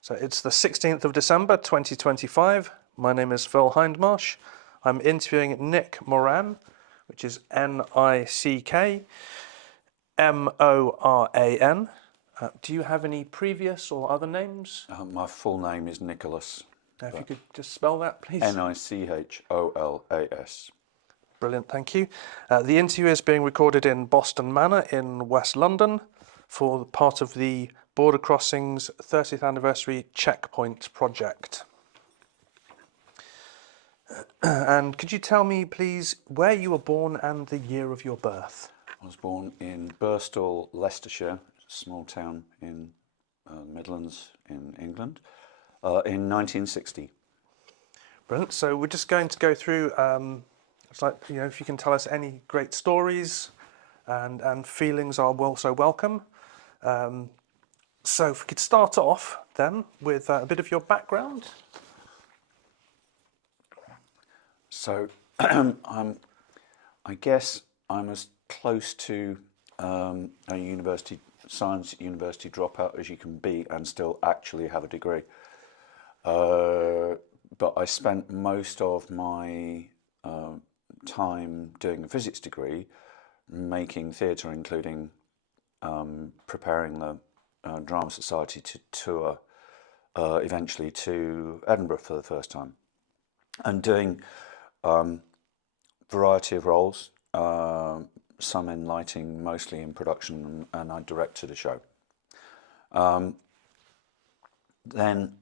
So it's the 16th of December 2025. My name is Phil Hindmarsh. I'm interviewing Nick Moran, which is Nickmoran. Do you have any previous or other names? My full name is Nicholas. If you could just spell that, please. Nicholas. Brilliant, thank you. The interview is being recorded in Boston Manor in West London for part of the Border Crossings 30th Anniversary Checkpoint project. And could you tell me, please, where you were born and the year of your birth? I was born in Birstall, Leicestershire, a small town in Midlands in England, in 1960. Brilliant. So we're just going to go through, it's like, if you can tell us any great stories and feelings are also welcome. So if we could start off then with a bit of your background. So I guess I'm as close to a science university dropout as you can be and still actually have a degree. But I spent most of my time doing a physics degree making theatre, including preparing the Drama Society to tour eventually to Edinburgh for the first time, and doing variety of roles, some in lighting, mostly in production, and I directed a show. Then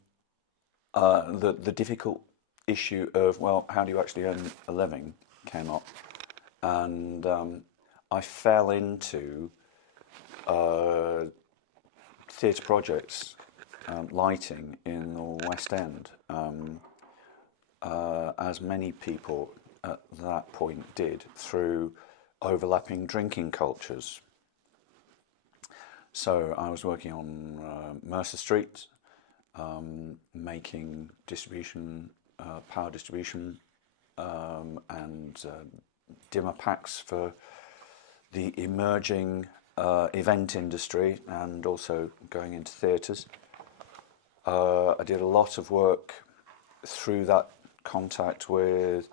the difficult issue of, well, how do you actually earn a living came up, and I fell into theatre projects, lighting in the West End, as many people at that point did, through overlapping drinking cultures. So I was working on Mercer Street, making distribution, power distribution, and dimmer packs for the emerging event industry, and also going into theatres. I did a lot of work through that contact with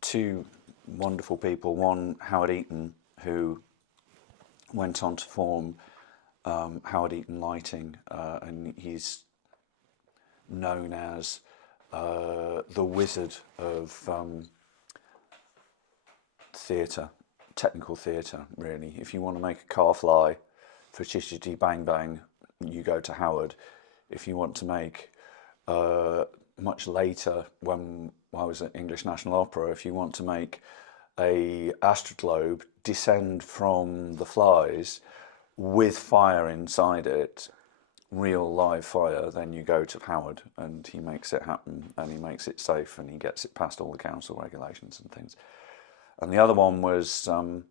two wonderful people. One, Howard Eaton, who went on to form Howard Eaton Lighting, and he's known as the wizard of theatre, technical theatre, really. If you want to make a car fly for Chichity Bang Bang, you go to Howard. If you want to make, much later, when I was at English National Opera, if you want to make a Astroglobe descend from the flies with fire inside it, real live fire, then you go to Howard, and he makes it happen, and he makes it safe, and he gets it past all the council regulations and things. And the other one was a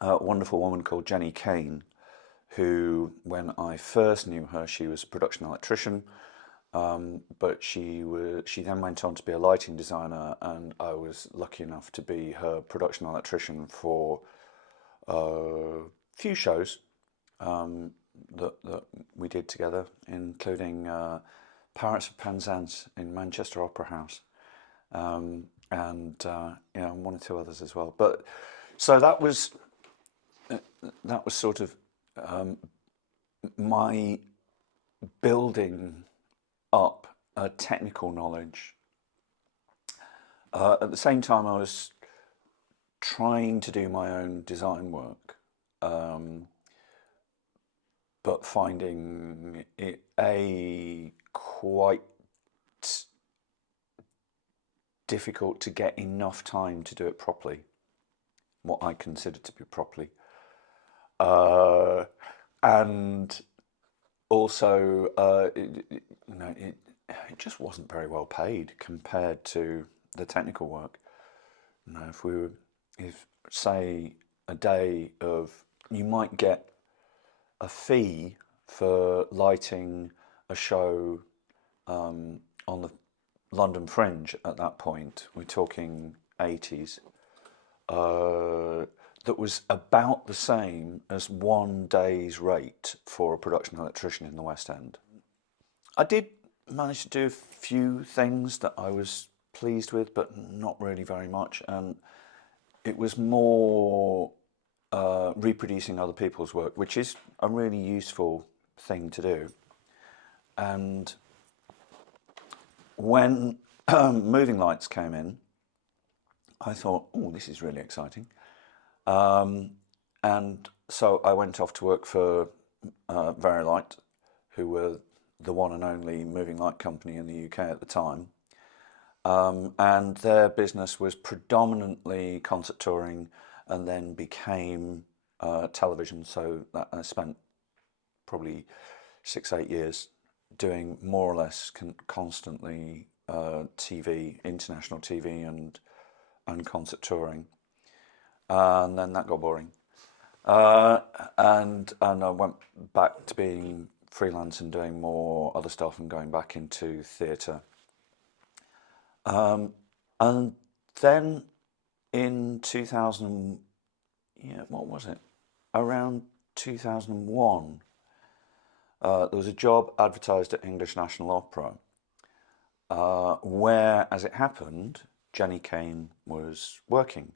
wonderful woman called Jenny Kane, who, when I first knew her, she was a production electrician, but she then went on to be a lighting designer, and I was lucky enough to be her production electrician for a few shows that we did together, including Pirates of Penzance in Manchester Opera House, and one or two others as well. But so that was sort of my building up a technical knowledge. At the same time, I was trying to do my own design work, but finding it quite difficult to get enough time to do it properly, what I consider to be properly. And also, it just wasn't very well paid compared to the technical work. If say a day of, you might get a fee for lighting a show on the London Fringe at that point. We're talking 80s. that was about the same as one day's rate for a production electrician in the West End. I did manage to do a few things that I was pleased with, but not really very much. And it was more reproducing other people's work, which is a really useful thing to do. And when moving lights came in, I thought, oh, this is really exciting. And so I went off to work for Verilight, who were the one and only moving light company in the UK at the time. And their business was predominantly concert touring and then became television. So that I spent probably 6-8 years doing more or less constantly TV, international TV and concert touring. And then that got boring. And I went back to being freelance and doing more other stuff and going back into theatre. And then in 2000, what was it? Around 2001, there was a job advertised at English National Opera, where, as it happened, Jenny Kane was working.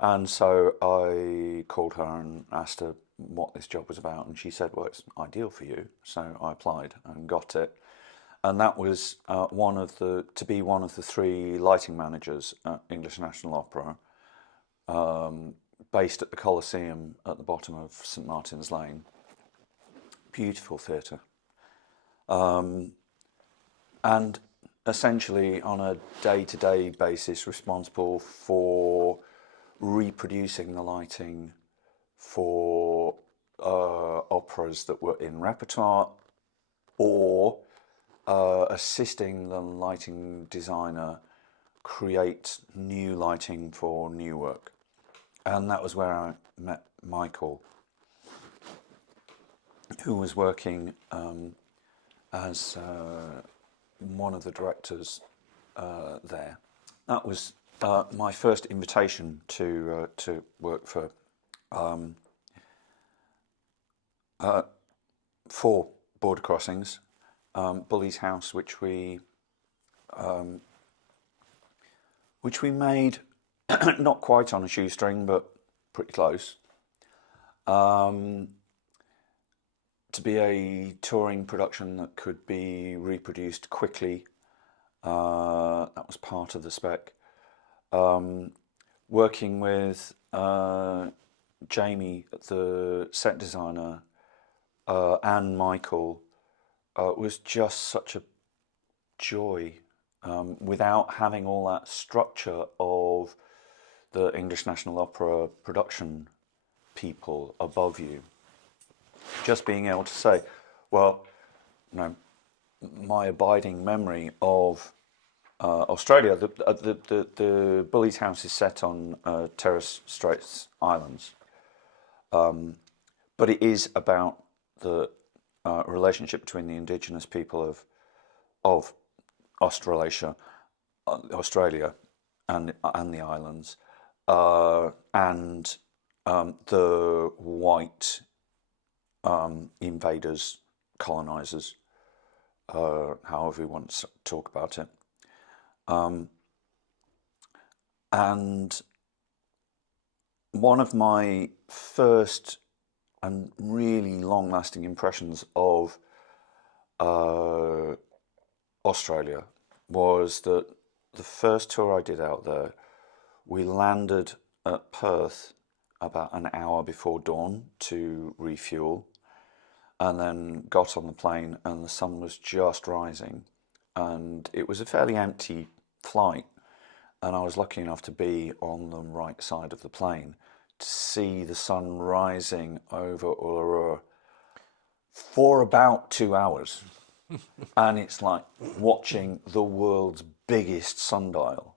And so I called her and asked her what this job was about, and she said, well, it's ideal for you. So I applied and got it. And that was to be one of the 3 lighting managers at English National Opera, based at the Coliseum at the bottom of St Martin's Lane. Beautiful theatre. And essentially on a day-to-day basis responsible for reproducing the lighting for operas that were in repertoire, or assisting the lighting designer create new lighting for new work. And that was where I met Michael, who was working as one of the directors there. That was my first invitation to work for border crossings. BULLIE'S HOUSE, which we made not quite on a shoestring, but pretty close. To be a touring production that could be reproduced quickly, that was part of the spec. Working with Jamie, the set designer, and Michael was just such a joy, without having all that structure of the English National Opera production people above you. Just being able to say, well, my abiding memory of Australia, the Bullies' House is set on Torres Straits Islands, but it is about the relationship between the indigenous people of Australia and the islands, and the white invaders, colonizers, however we want to talk about it. And one of my first and really long-lasting impressions of Australia was that the first tour I did out there, we landed at Perth about an hour before dawn to refuel, and then got on the plane and the sun was just rising, and it was a fairly empty flight, and I was lucky enough to be on the right side of the plane to see the sun rising over Uluru for about 2 hours. And it's like watching the world's biggest sundial,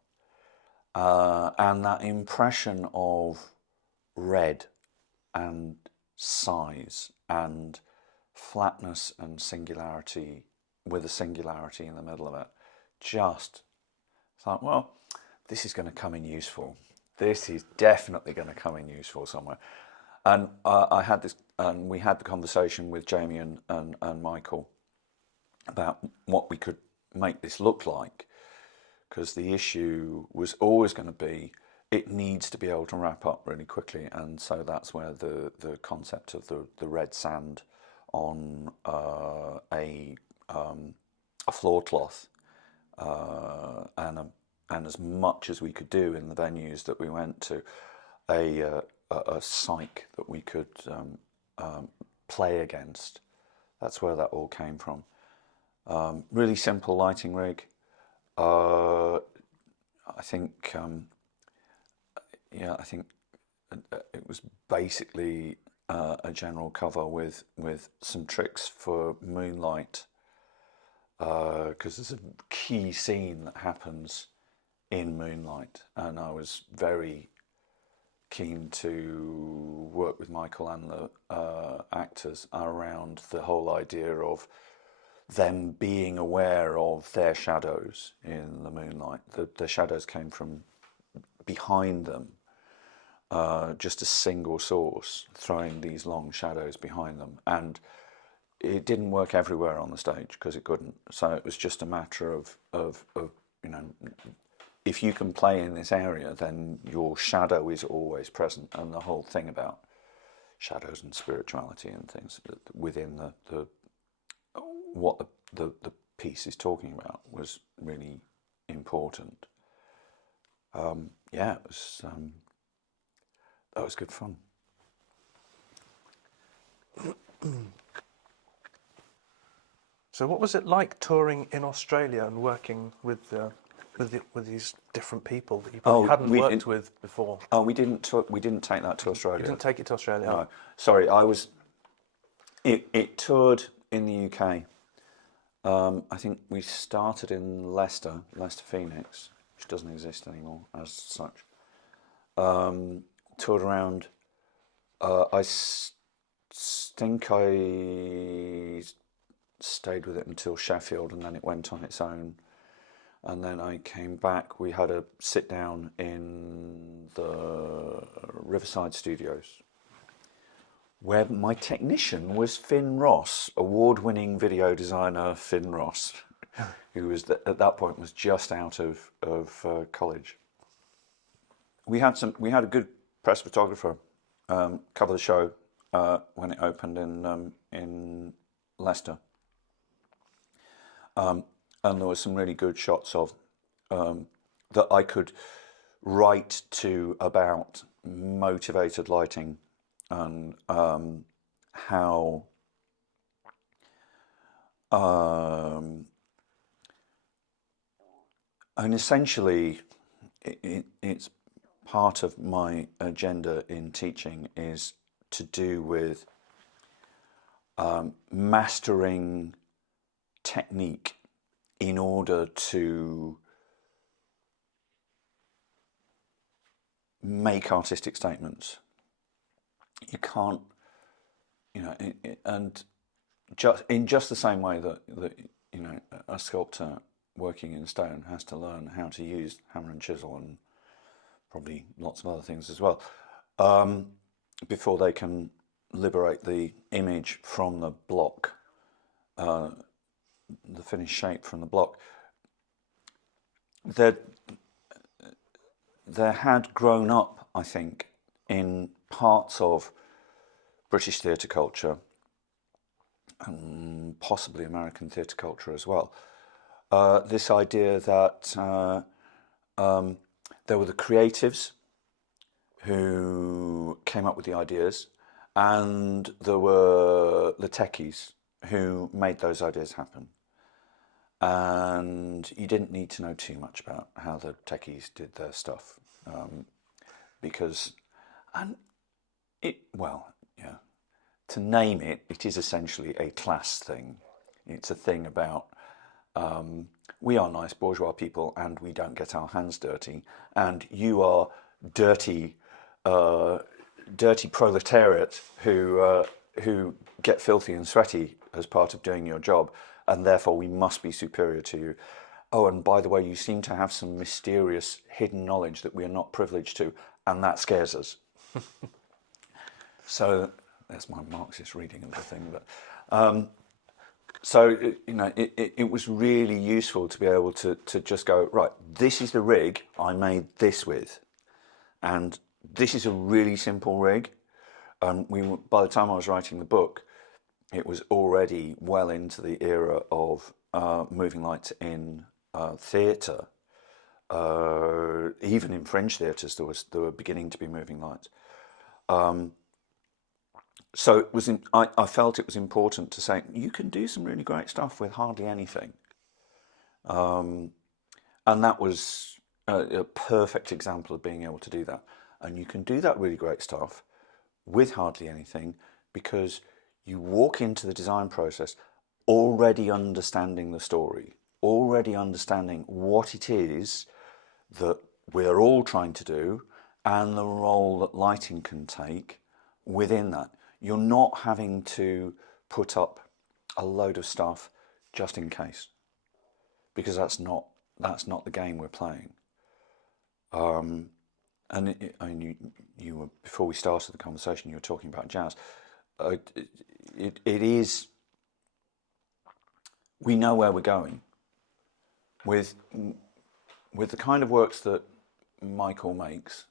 and that impression of red and size and flatness and singularity, with a singularity in the middle of it. Just thought, well, this is going to come in useful. this is definitely going to come in useful somewhere. And I had this, and we had the conversation with Jamie and Michael about what we could make this look like, because the issue was always going to be it needs to be able to wrap up really quickly, and so that's where the concept of the red sand on a floor cloth and as much as we could do in the venues that we went to, a psych that we could play against. That's where that all came from. Really simple lighting rig. I think I think it was basically a general cover with some tricks for moonlight, because there's a key scene that happens in moonlight, and I was very keen to work with Michael and the actors around the whole idea of them being aware of their shadows in the moonlight. The shadows came from behind them, just a single source throwing these long shadows behind them, and it didn't work everywhere on the stage because it couldn't. So it was just a matter of you know, if you can play in this area, then your shadow is always present. And the whole thing about shadows and spirituality and things within the what the piece is talking about was really important. Yeah, it was that was good fun. So what was it like touring in Australia and working with these different people that you probably hadn't worked with before? Oh, we didn't take that to Australia. You didn't take it to Australia? No, sorry, it toured in the UK. I think we started in Leicester Phoenix, which doesn't exist anymore as such. Toured around. I think I stayed with it until Sheffield, and then it went on its own. And then I came back. We had a sit down in the Riverside Studios, where my technician was Finn Ross, award-winning video designer Finn Ross, who was at that point was just out of college. We had a good press photographer cover the show when it opened in Leicester, and there were some really good shots of that I could write to about motivated lighting and how and essentially it's part of my agenda in teaching is to do with mastering technique in order to make artistic statements. You can't, you know, and just the same way that you know, a sculptor working in stone has to learn how to use hammer and chisel and probably lots of other things as well, before they can liberate the image from the block, the finished shape from the block. There had grown up, I think, in parts of British theatre culture, and possibly American theatre culture as well, this idea that there were the creatives who came up with the ideas, and there were the techies who made those ideas happen. And you didn't need to know too much about how the techies did their stuff, because, and it, well, yeah, to name it, it is essentially a class thing. It's a thing about we are nice bourgeois people and we don't get our hands dirty, and you are dirty proletariat who get filthy and sweaty as part of doing your job, and therefore we must be superior to you. oh, and by the way, you seem to have some mysterious hidden knowledge that we are not privileged to, and that scares us. So that's my Marxist reading of the thing. But so it was really useful to be able to just go, right, this is the rig I made this with, and this is a really simple rig. By the time I was writing the book, it was already well into the era of moving lights in theatre. Even in French theatres, there were beginning to be moving lights. So it was. I felt it was important to say you can do some really great stuff with hardly anything, and that was a perfect example of being able to do that. And you can do that really great stuff with hardly anything because you walk into the design process already understanding the story, already understanding what it is that we're all trying to do and the role that lighting can take within that. You're not having to put up a load of stuff just in case, because that's not the game we're playing. And you were, before we started the conversation, you were talking about jazz. It is. We know where we're going with the kind of works that Michael makes.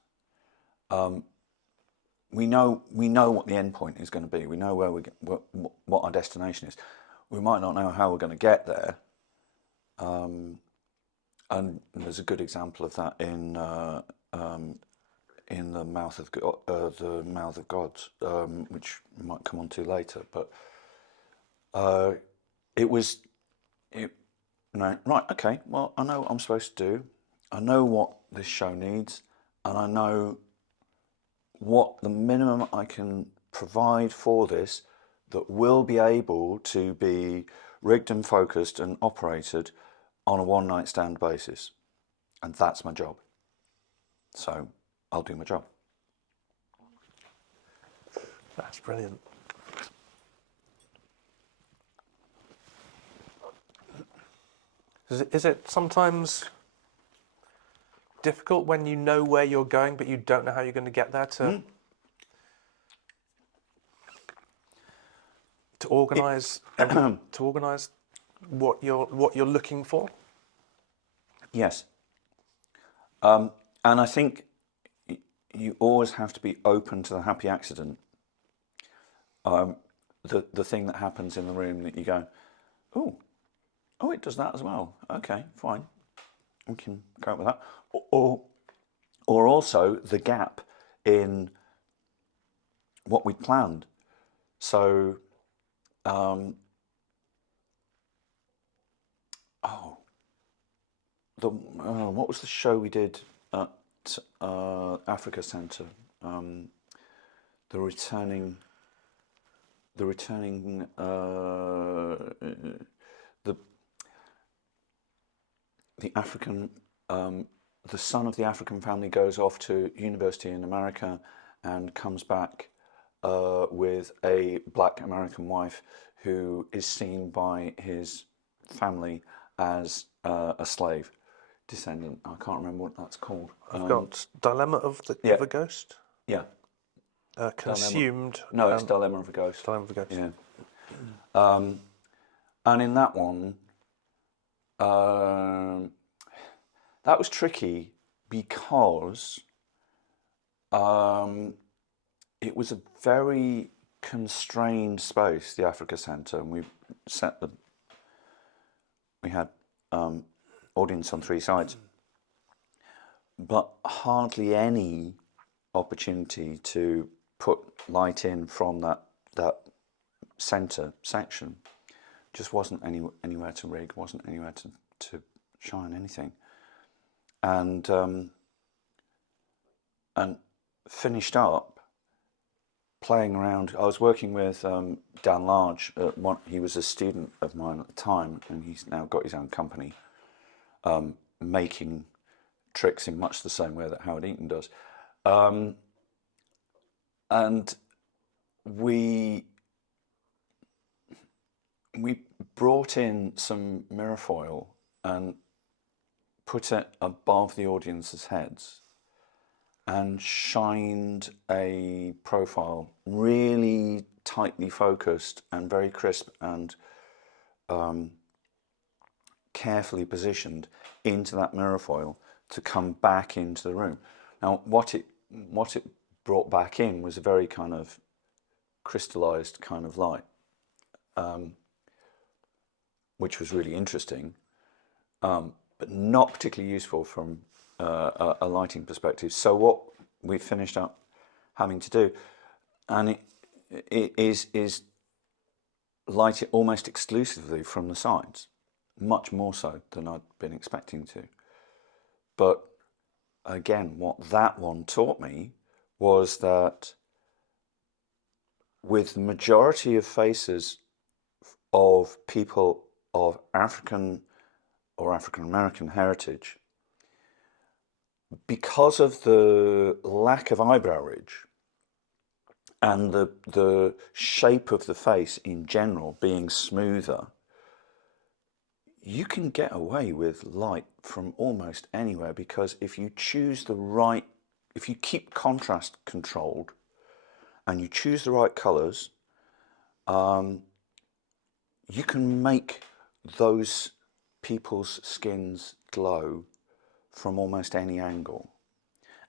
We know what the end point is going to be. We know what our destination is. We might not know how we're going to get there. And there's a good example of that in the Mouth of Gods, which we might come on to later. But right, okay. Well, I know what I'm supposed to do. I know what this show needs, and I know what the minimum I can provide for this that will be able to be rigged and focused and operated on a one-night stand basis. And that's my job. So I'll do my job. That's brilliant. Is it sometimes difficult when you know where you're going but you don't know how you're going to get there to organise to organise what you're looking for? Yes. And I think you always have to be open to the happy accident. The thing that happens in the room that you go, oh, it does that as well. Okay, fine. We can go with that. Or also the gap in what we planned. So, what was the show we did at Africa Centre? The returning the African, the son of the African family goes off to university in America and comes back with a black American wife who is seen by his family as a slave descendant. I can't remember what that's called. I've got Dilemma of a Ghost. Yeah. Consumed. No, it's Dilemma of a Ghost. Dilemma of a Ghost. Yeah. And in that one, that was tricky because it was a very constrained space, the Africa Centre, and we had audience on three sides, but hardly any opportunity to put light in from that centre section. Just wasn't anywhere to rig, wasn't anywhere to shine anything, and finished up playing around. I was working with Dan Large. He was a student of mine at the time, and he's now got his own company, making tricks in much the same way that Howard Eaton does. And we brought in some mirror foil and put it above the audience's heads and shined a profile really tightly focused and very crisp and carefully positioned into that mirror foil to come back into the room. Now, what it brought back in was a very kind of crystallized kind of light, which was really interesting, but not particularly useful from a lighting perspective. So what we finished up having to do, and it is light it almost exclusively from the sides, much more so than I'd been expecting to. But again, what that one taught me was that with the majority of faces of people of African or African American heritage, because of the lack of eyebrow ridge and the shape of the face in general being smoother, you can get away with light from almost anywhere, because if you choose the right, if you keep contrast controlled and you choose the right colors, you can make those people's skins glow from almost any angle.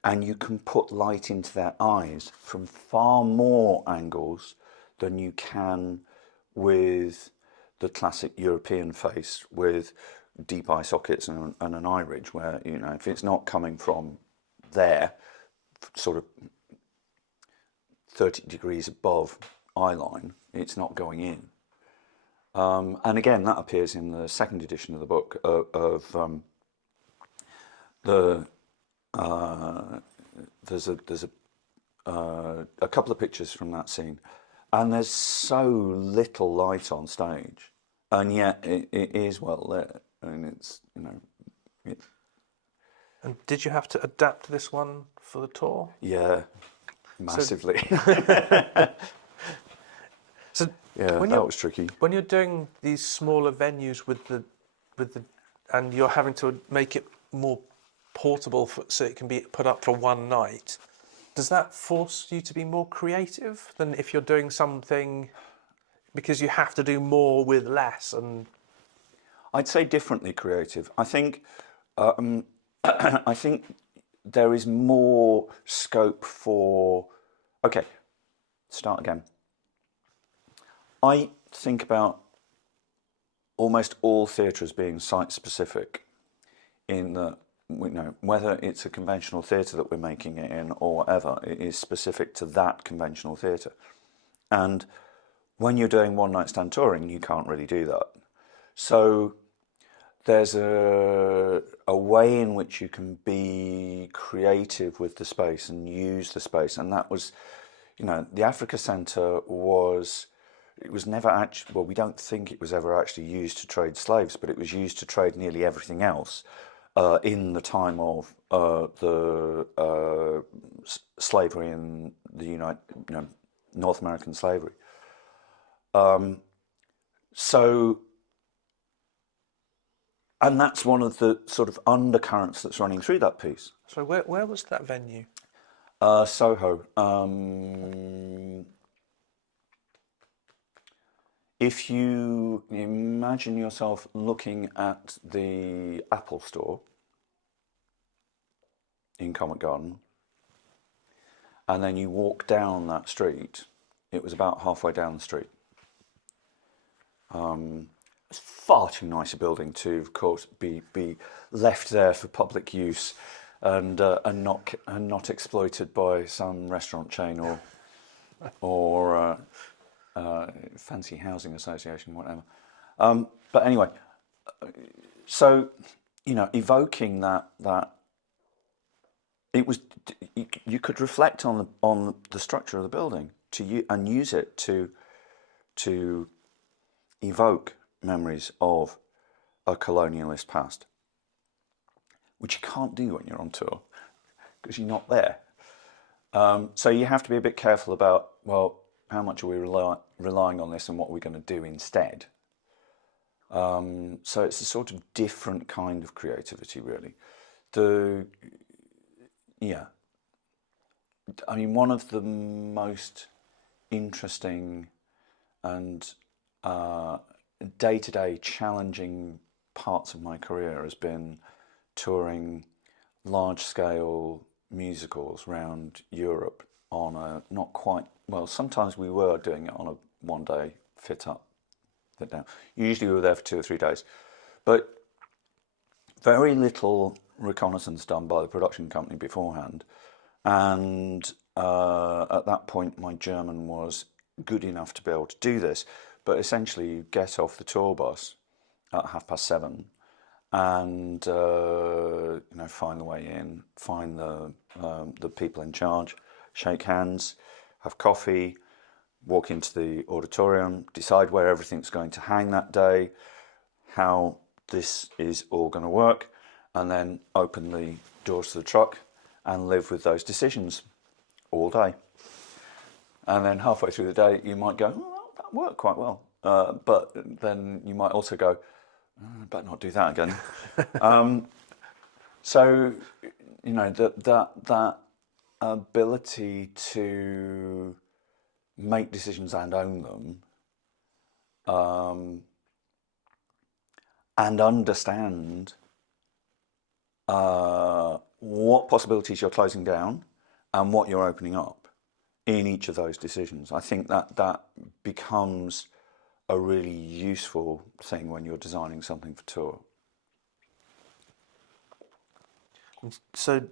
And you can put light into their eyes from far more angles than you can with the classic European face with deep eye sockets and an eye ridge, where, you know, if it's not coming from there, sort of 30 degrees above eye line, it's not going in. And again, that appears in the second edition of the book there's a couple of pictures from that scene, and there's so little light on stage, and yet it is well lit, and it's, you know, And did you have to adapt this one for the tour? yeah, massively. So yeah, that was tricky. When you're doing these smaller venues with the, and you're having to make it more portable so it can be put up for one night, does that force you to be more creative than if you're doing something, because you have to do more with less? And I'd say differently creative. I think I think there is more scope for, okay, start again. I think about almost all theatre as being site specific, in that, you know, whether it's a conventional theatre that we're making it in or whatever, it is specific to that conventional theatre. And when you're doing one night stand touring, you can't really do that. So there's a way in which you can be creative with the space and use the space. And that was, you know, the Africa Centre was, it was never actually, well, we don't think it was ever actually used to trade slaves, but it was used to trade nearly everything else in the time of the slavery in the North American slavery. So, and that's one of the sort of undercurrents that's running through that piece. so where was that venue? Soho. If you imagine yourself looking at the Apple Store in Covent Garden, and then you walk down that street, it was about halfway down the street. It's far too nice a building to, of course, be left there for public use and not exploited by some restaurant chain or fancy housing association, whatever. But anyway, so, you know, evoking that it was, you could reflect on the structure of the building and use it to evoke memories of a colonialist past, which you can't do when you're on tour because you're not there. So you have to be a bit careful about, well, how much are we relying on this and what are we going to do instead? So it's a sort of different kind of creativity, really. Yeah, I mean, one of the most interesting and day-to-day challenging parts of my career has been touring large-scale musicals around Europe on a not quite, well, sometimes we were doing it on a one-day fit up, fit down. Usually we were there for 2 or 3 days, but very little reconnaissance done by the production company beforehand. And at that point, my German was good enough to be able to do this. But essentially, you get off the tour bus at 7:30, and find the way in, find the people in charge, shake hands, have coffee, walk into the auditorium, decide where everything's going to hang that day, how this is all going to work, and then open the doors to the truck and live with those decisions all day. And then halfway through the day, you might go, oh, that worked quite well. But then you might also go, I better not do that again. So, that ability to make decisions and own them, and understand what possibilities you're closing down and what you're opening up in each of those decisions. I think that becomes a really useful thing when you're designing something for tour. So,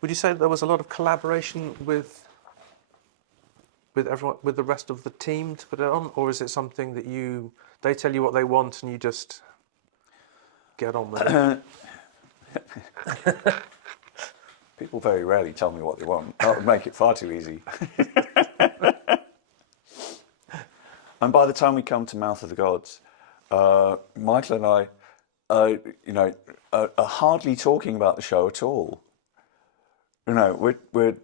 would you say there was a lot of collaboration with everyone, with the rest of the team to put it on, or is it something that they tell you what they want and you just get on with it? People very rarely tell me what they want. That would make it far too easy. And by the time we come to Mouth of the Gods, Michael and I, are hardly talking about the show at all. We're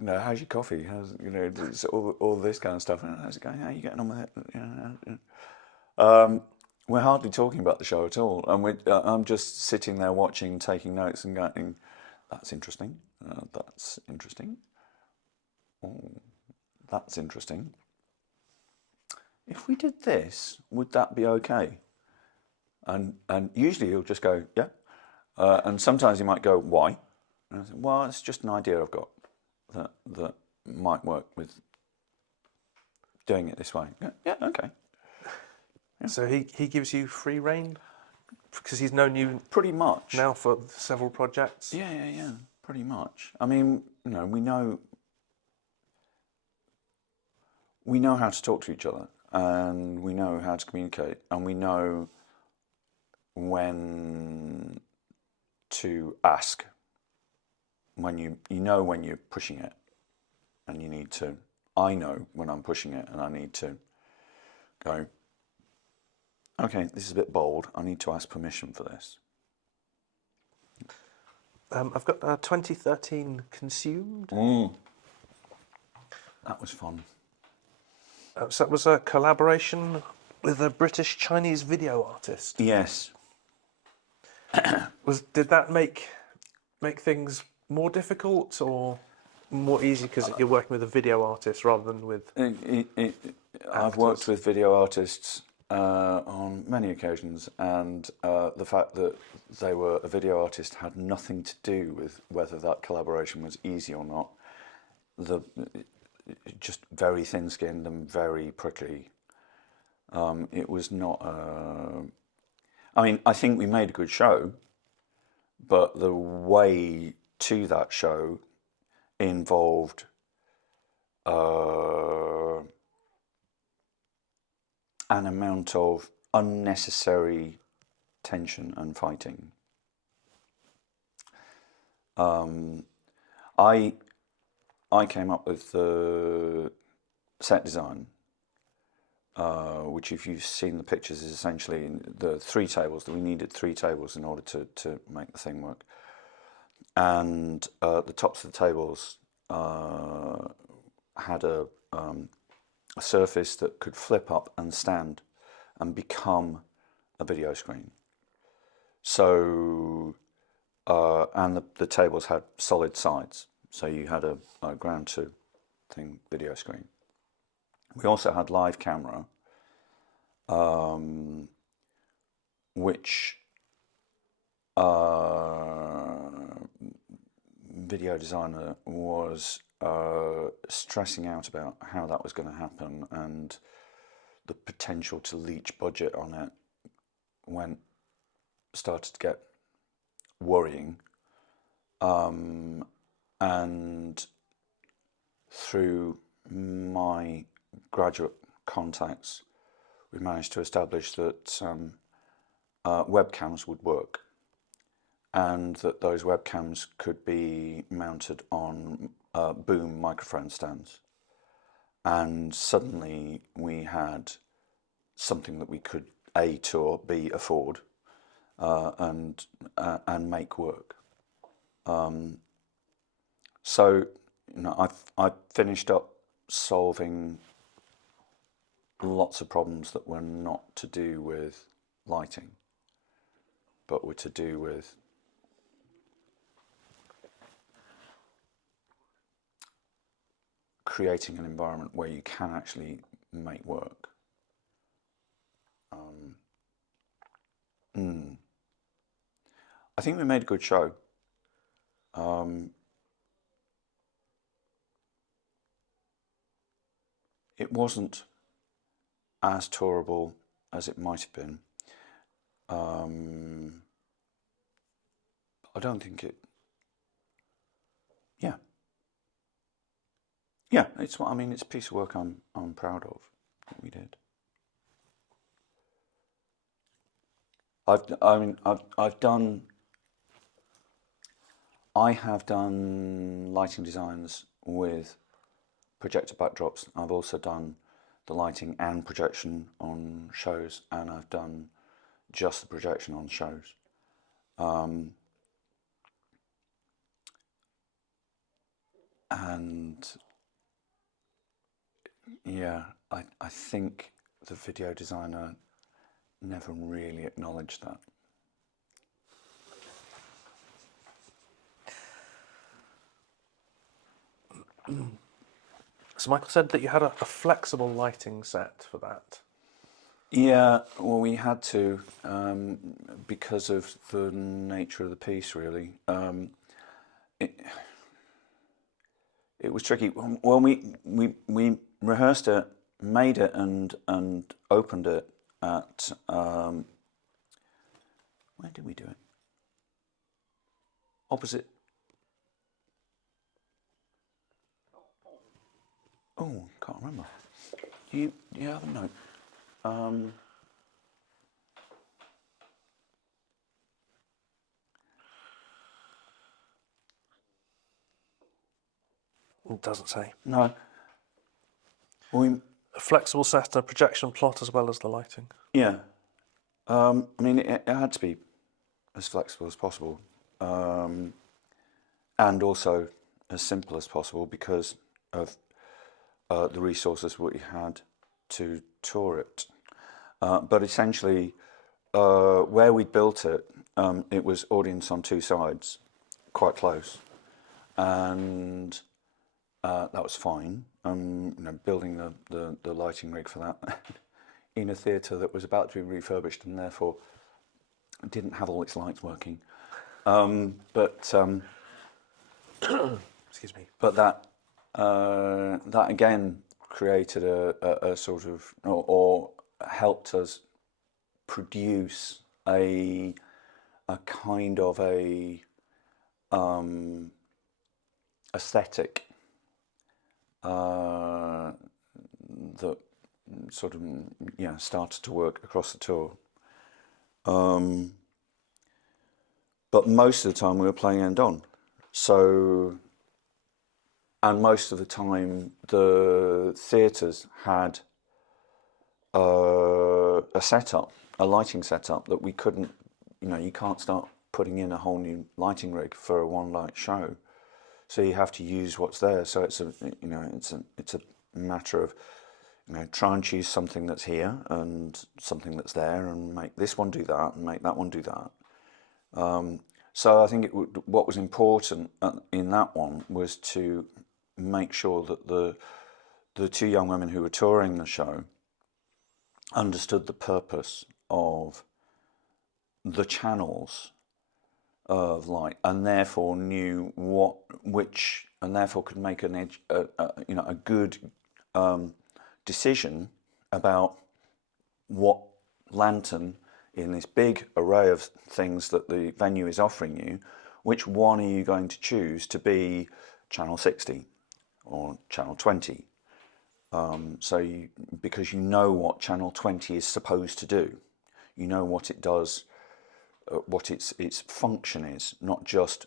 how's your coffee? How's it's all this kind of stuff. How's it going? How are you getting on with it? We're hardly talking about the show at all, and I'm just sitting there watching, taking notes, and going, "That's interesting. That's interesting. Oh, that's interesting. If we did this, would that be okay?" And usually he'll just go, "Yeah," and sometimes he might go, "Why?" And I say, "Well, it's just an idea I've got that might work with doing it this way." Yeah, okay. Yeah. So he gives you free rein because he's known you pretty much now for several projects. Yeah, pretty much. I mean, we know how to talk to each other, and we know how to communicate, and we know when to ask. When you know when you're pushing it, and you need to. I know when I'm pushing it, and I need to go, okay, this is a bit bold. I need to ask permission for this. I've got 2013 Consumed. That was fun. So that was a collaboration with a British-Chinese video artist. Yes. Did that make things more difficult or more easy because you're working with a video artist rather than with I've worked with video artists on many occasions, and the fact that they were a video artist had nothing to do with whether that collaboration was easy or not. Just very thin-skinned and very prickly. It was not. I mean, I think we made a good show, but the way to that show involved an amount of unnecessary tension and fighting. I came up with the set design, which, if you've seen the pictures, is essentially the 3 tables. That we needed 3 tables in order to make the thing work, and the tops of the tables had a surface that could flip up and stand and become a video screen. So, and the tables had solid sides. So you had a ground to thing video screen. We also had live camera, which video designer was stressing out about how that was going to happen, and the potential to leach budget on it started to get worrying. And through my graduate contacts, we managed to establish that webcams would work, and that those webcams could be mounted on boom microphone stands. And suddenly we had something that we could A, tour, B, afford, and make work. So, I've finished up solving lots of problems that were not to do with lighting, but were to do with creating an environment where you can actually make work. I think we made a good show. It wasn't as tourable as it might have been. I don't think it. Yeah. It's a piece of work I'm proud of that we did. I have done lighting designs with projector backdrops. I've also done the lighting and projection on shows, and I've done just the projection on shows. And yeah, I think the video designer never really acknowledged that. So Michael said that you had a flexible lighting set for that. Yeah, well, we had to, because of the nature of the piece, really. It was tricky. Well, we rehearsed it, made it, and opened it at, where did we do it? Opposite. Oh, can't remember. Do you have a note? It doesn't say. No. A flexible set and a projection plot as well as the lighting. Yeah. It had to be as flexible as possible, and also as simple as possible because of the resources we had to tour it. But essentially, where we built it, it was audience on two sides, quite close, and that was fine. Building the lighting rig for that in a theatre that was about to be refurbished and therefore didn't have all its lights working. Excuse me. But that again created a sort of, or helped us produce a kind of a aesthetic that sort of started to work across the tour. But most of the time we were playing end on. So, and most of the time the theatres had a setup, a lighting setup that we couldn't, you can't start putting in a whole new lighting rig for a one light show. So you have to use what's there. So it's a matter of try and choose something that's here and something that's there, and make this one do that and make that one do that. So I think what was important in that one was to make sure that the two young women who were touring the show understood the purpose of the channels of light, and therefore knew and therefore could make a good decision about what lantern in this big array of things that the venue is offering you, which one are you going to choose to be channel 60 or channel 20? Because you know what channel 20 is supposed to do, you know what it does, what its function is, not just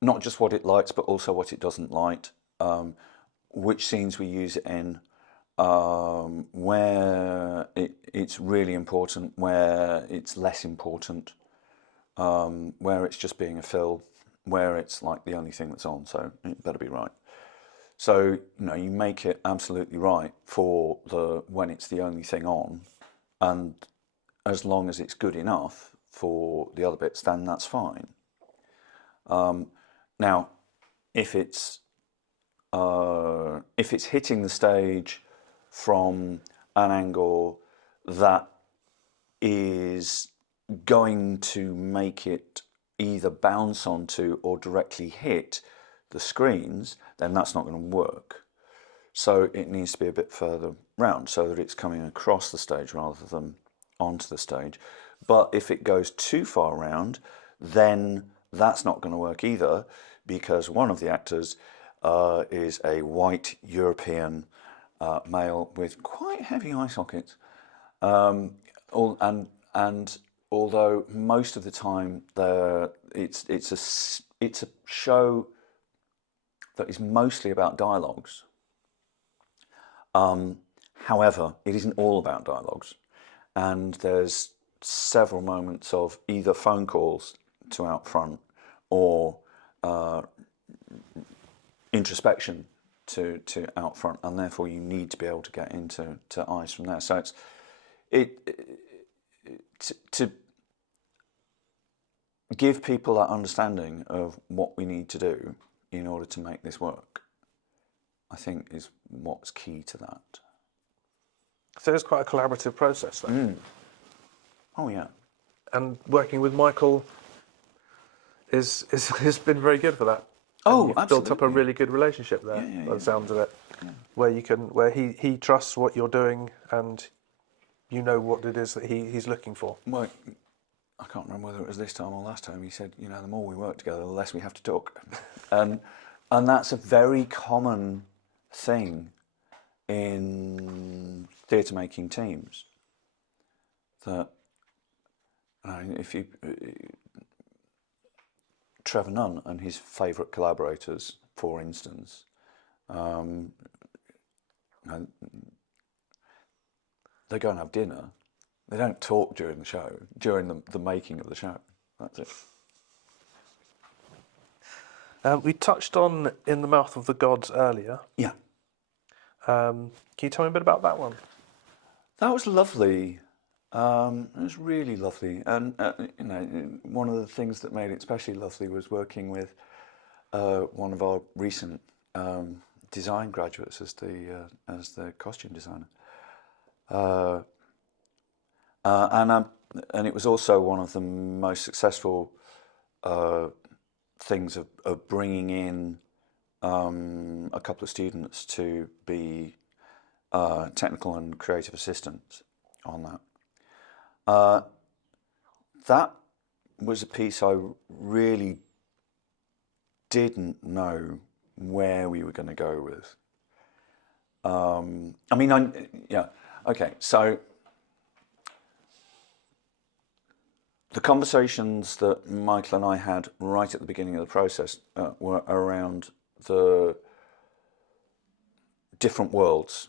what it likes, but also what it doesn't like, which scenes we use it in, where it's really important, where it's less important, where it's just being a fill, where it's like the only thing that's on, so it better be right. So you make it absolutely right for when it's the only thing on, and as long as it's good enough for the other bits, then that's fine. Now, if it's hitting the stage from an angle that is going to make it either bounce onto or directly hit the screens, then that's not going to work. So it needs to be a bit further round so that it's coming across the stage rather than onto the stage. But if it goes too far around, then that's not going to work either, because one of the actors is a white European male with quite heavy eye sockets, and although most of the time it's a show that is mostly about dialogues. However, it isn't all about dialogues, and there's several moments of either phone calls to out front or introspection to out front, and therefore you need to be able to get into eyes from there. So to give people that understanding of what we need to do in order to make this work, I think is what's key to that. So it's quite a collaborative process then. Oh yeah. And working with Michael has been very good for that. Oh, you've absolutely. built up a really good relationship there, by the sounds of it, where he trusts what you're doing and you know what it is that he's looking for. Well, I can't remember whether it was this time or last time. He said, the more we work together, the less we have to talk, and that's a very common thing in theatre making teams. That if you Trevor Nunn and his favourite collaborators, for instance, they go and have dinner. They don't talk during the show, during the making of the show. That's it. We touched on In the Mouth of the Gods earlier. Yeah. Can you tell me a bit about that one? That was lovely. It was really lovely, and one of the things that made it especially lovely was working with one of our recent design graduates as the costume designer, and it was also one of the most successful things of bringing in a couple of students to be technical and creative assistants on that. That was a piece I really didn't know where we were going to go with. Okay, so the conversations that Michael and I had right at the beginning of the process were around the different worlds.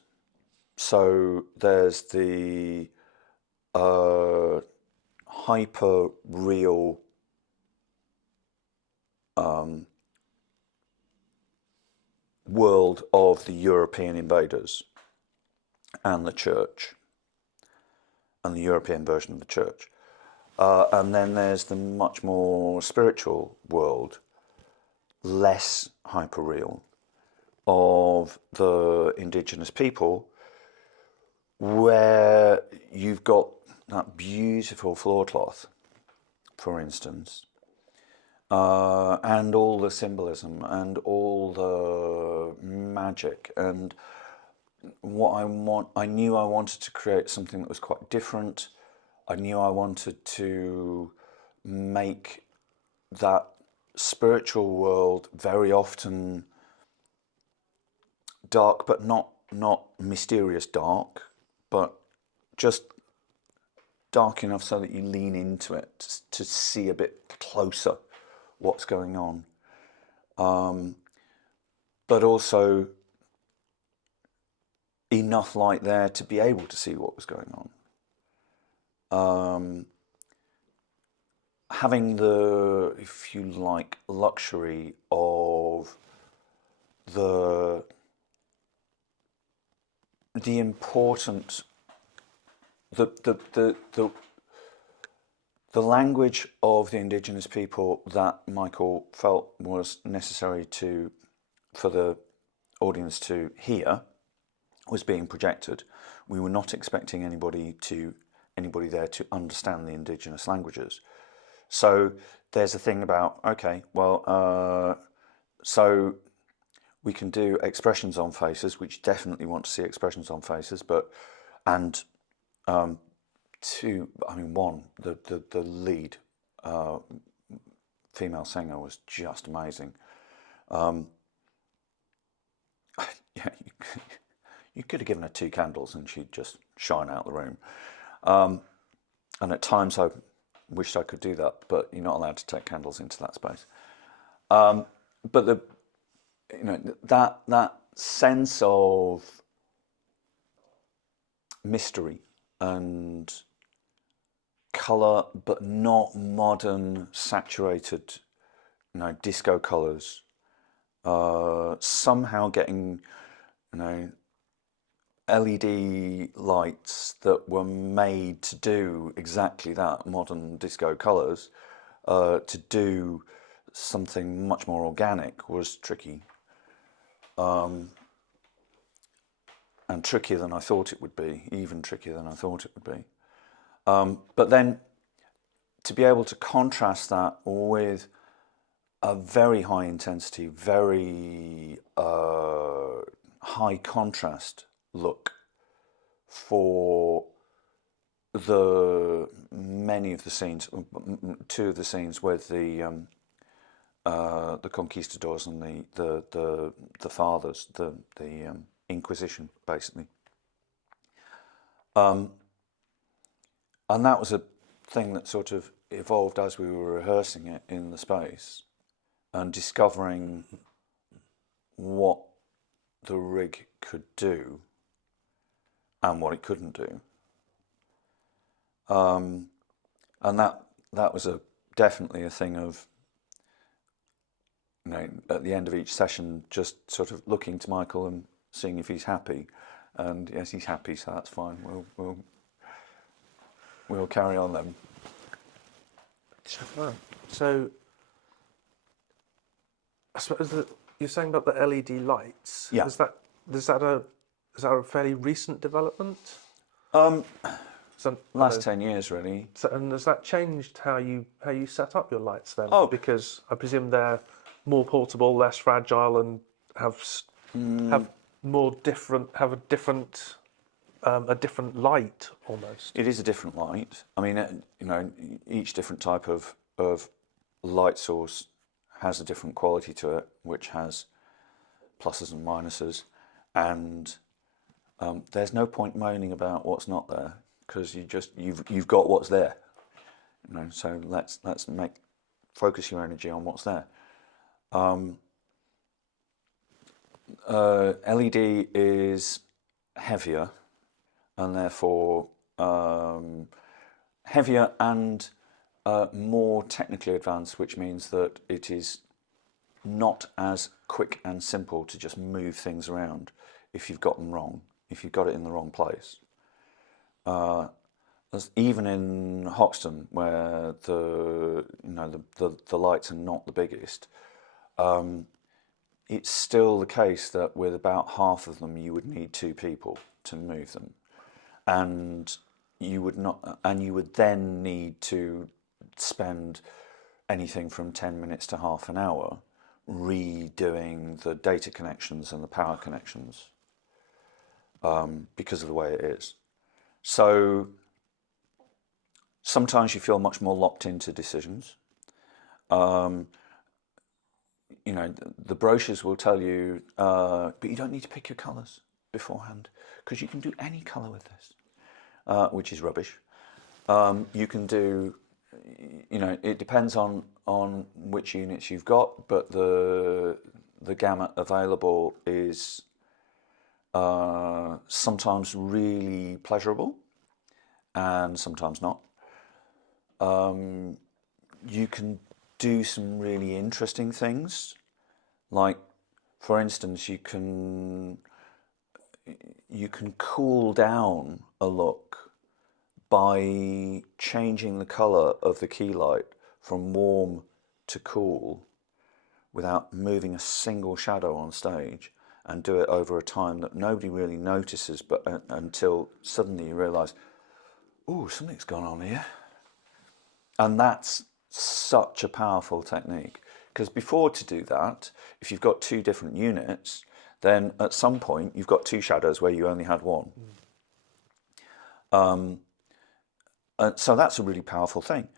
So there's the hyper real world of the European invaders and the church, and the European version of the church. And then there's the much more spiritual world, less hyperreal, of the indigenous people, where you've got that beautiful floor cloth, for instance, and all the symbolism and all the magic. And I knew I wanted to create something that was quite different. I knew I wanted to make that spiritual world very often dark, but not mysterious dark, but just dark enough so that you lean into it to see a bit closer what's going on. But also enough light there to be able to see what was going on. Having the, if you like, luxury of the important, the language of the indigenous people that Michael felt was necessary for the audience to hear was being projected. We were not expecting anybody there to understand the indigenous languages. So there's a thing about, okay, well, so we can do expressions on faces, which definitely want to see expressions on faces, but, and two, I mean, one, the lead female singer was just amazing. Yeah, you could have given her 2 candles and she'd just shine out the room. And at times I wished I could do that, but you're not allowed to take candles into that space. But that sense of mystery and colour, but not modern saturated, disco colours. Somehow getting, LED lights that were made to do exactly that, modern disco colours, to do something much more organic was tricky. And trickier than I thought it would be, even trickier than I thought it would be. But then to be able to contrast that with a very high intensity, very high contrast look for many of the scenes, 2 of the scenes with the conquistadors and the fathers, the Inquisition, basically. And that was a thing that sort of evolved as we were rehearsing it in the space and discovering what the rig could do and what it couldn't do. And that was definitely a thing of, at the end of each session, just sort of looking to Michael and seeing if he's happy. And yes, he's happy, so that's fine. We'll carry on then. So I suppose you're saying about the LED lights. Yeah. Is that a fairly recent development? Last 10 years, really. So, and has that changed how you set up your lights then? Oh, because I presume they're more portable, less fragile, and have a different light almost. It is a different light. I mean, each different type of light source has a different quality to it, which has pluses and minuses, and there's no point moaning about what's not there, because you've got what's there. So let's focus your energy on what's there. LED is heavier, and therefore heavier and more technically advanced, which means that it is not as quick and simple to just move things around if you've got them wrong, if you've got it in the wrong place. Even in Hoxton, where the lights are not the biggest, it's still the case that with about half of them, you would need 2 people to move them, and you would then need to spend anything from 10 minutes to half an hour redoing the data connections and the power connections, because of the way it is. So sometimes you feel much more locked into decisions. The brochures will tell you, but you don't need to pick your colours beforehand because you can do any colour with this, which is rubbish. You can do, it depends on which units you've got, but the gamut available is sometimes really pleasurable and sometimes not. You can do some really interesting things, like, for instance, you can cool down a look by changing the colour of the key light from warm to cool without moving a single shadow on stage, and do it over a time that nobody really notices, but until suddenly you realise, oh, something's gone on here. And that's such a powerful technique, because before, to do that, if you've got 2 different units, then at some point you've got 2 shadows where you only had one. So that's a really powerful thing.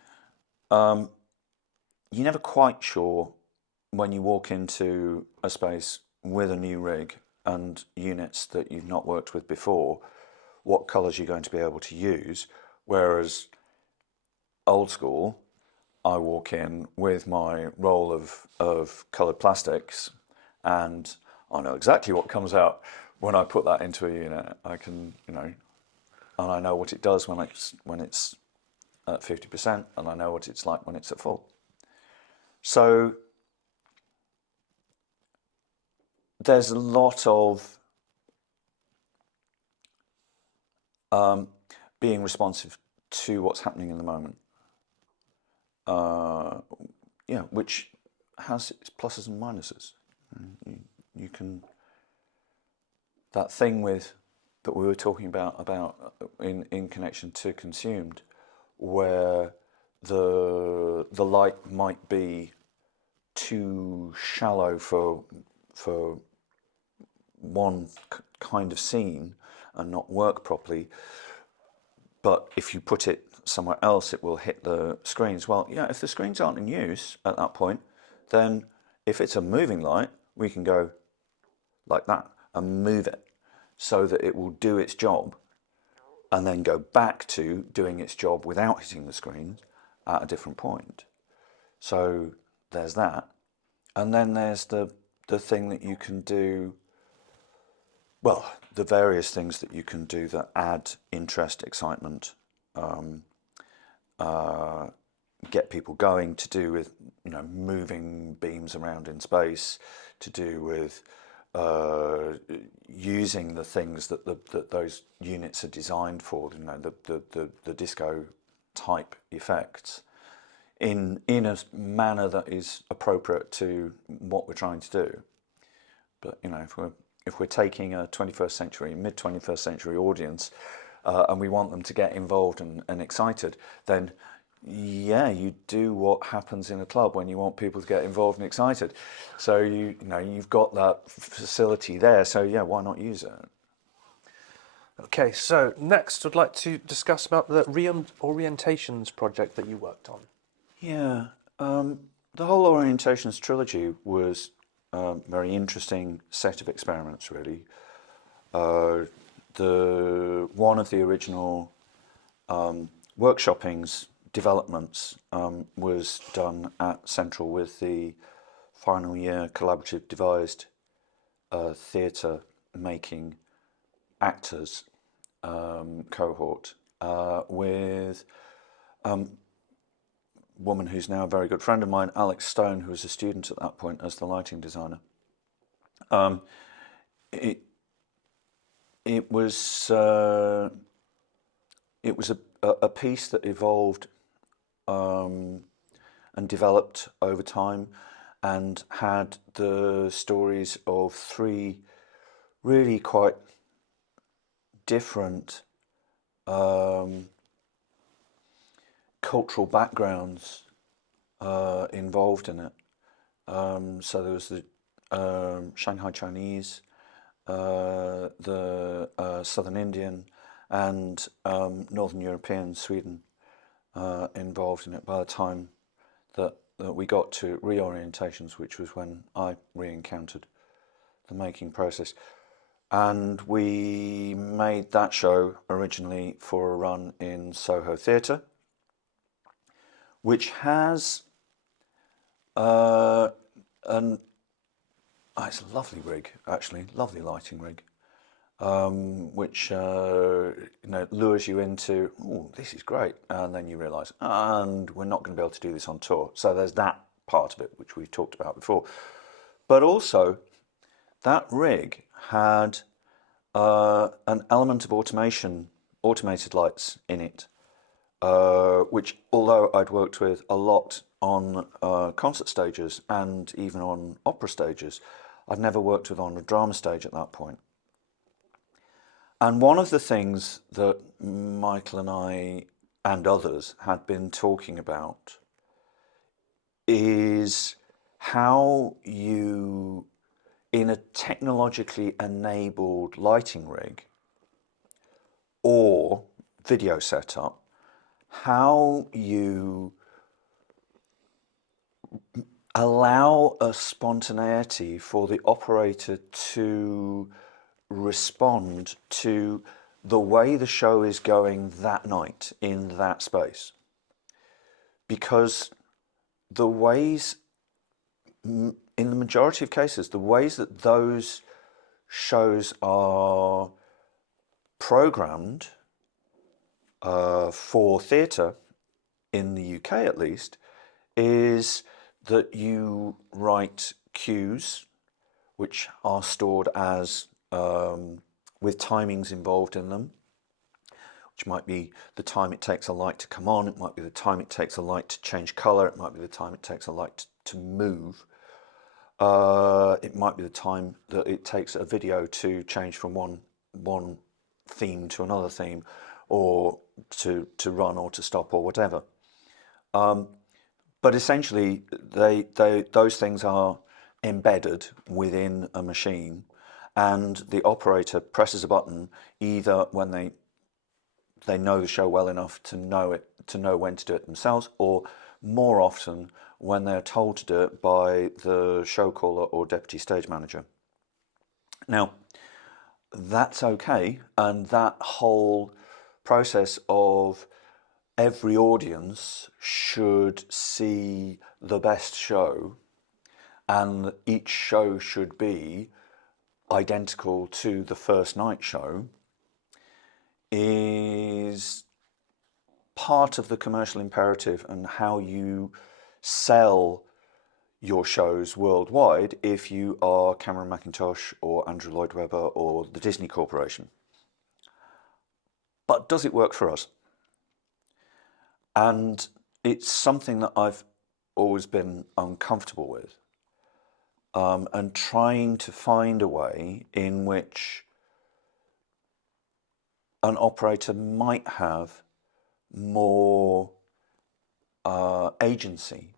You're never quite sure when you walk into a space with a new rig and units that you've not worked with before, what colours you're going to be able to use, whereas old school, I walk in with my roll of coloured plastics and I know exactly what comes out when I put that into a unit. I can, and I know what it does when it's at 50%, and I know what it's like when it's at full. So there's a lot of being responsive to what's happening in the moment. Which has its pluses and minuses. You can, that thing that we were talking about in connection to consumed, where the light might be too shallow for one kind of scene and not work properly, but if you put it somewhere else it will hit the screens. Well, if the screens aren't in use at that point, then if it's a moving light, we can go like that and move it so that it will do its job and then go back to doing its job without hitting the screens at a different point. So there's that. And then there's the thing that you can do, well, the various things that you can do that add interest, excitement, get people going, to do with moving beams around in space, to do with using the things that those units are designed for, the disco type effects, in a manner that is appropriate to what we're trying to do. But if we're taking a 21st century, mid 21st century audience, and we want them to get involved and excited, then you do what happens in a club when you want people to get involved and excited. So you've got that facility there, so why not use it? Okay, so next I'd like to discuss about the reorientations project that you worked on. Yeah, the whole orientations trilogy was a very interesting set of experiments, really. One of the original workshoppings developments was done at Central with the final year collaborative devised theatre making actors cohort with woman who's now a very good friend of mine, Alex Stone, who was a student at that point as the lighting designer. It was a piece that evolved and developed over time, and had the stories of three really quite different cultural backgrounds involved in it. So there was the Shanghai Chinese, the Southern Indian, and Northern European, Sweden, involved in it by the time that we got to reorientations, which was when I re-encountered the making process. And we made that show originally for a run in Soho Theatre, which has it's a lovely rig, actually, lovely lighting rig, which lures you into, oh, this is great, and then you realise, and we're not going to be able to do this on tour. So there's that part of it, which we've talked about before. But also, that rig had an element of automated lights in it, which, although I'd worked with a lot on concert stages and even on opera stages, I'd never worked with on a drama stage at that point. And one of the things that Michael and I and others had been talking about is how you, in a technologically enabled lighting rig or video setup, how you allow a spontaneity for the operator to respond to the way the show is going that night in that space. Because the ways, in the majority of cases, the ways that those shows are programmed for theatre, in the UK at least, is that you write cues which are stored as with timings involved in them, which might be the time it takes a light to come on, it might be the time it takes a light to change colour, it might be the time it takes a light to move, it might be the time that it takes a video to change from one theme to another theme, or to run or to stop or whatever. But essentially, those things are embedded within a machine, and the operator presses a button either when they know the show well enough to know when to do it themselves, or more often when they're told to do it by the show caller or deputy stage manager. Now, that's okay, and that whole process of every audience should see the best show, and each show should be identical to the first night show, is part of the commercial imperative and how you sell your shows worldwide if you are Cameron Mackintosh or Andrew Lloyd Webber or the Disney Corporation. But does it work for us? And it's something that I've always been uncomfortable with, and trying to find a way in which an operator might have more agency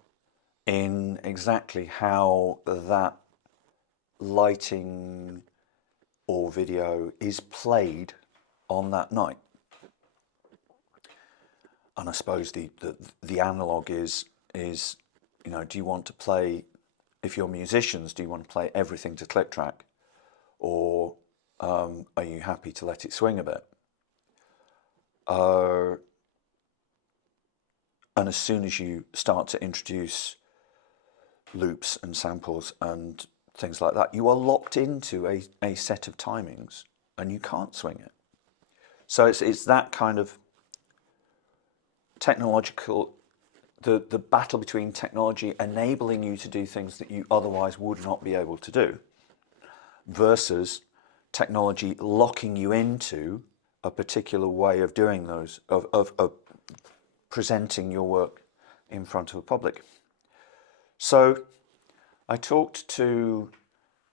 in exactly how that lighting or video is played on that night. And I suppose the analogue is do you want to play, if you're musicians, do you want to play everything to click track, or are you happy to let it swing a bit? And as soon as you start to introduce loops and samples and things like that, you are locked into a set of timings and you can't swing it. So it's that kind of technological the battle between technology enabling you to do things that you otherwise would not be able to do versus technology locking you into a particular way of doing those, of presenting your work in front of a public. So I talked to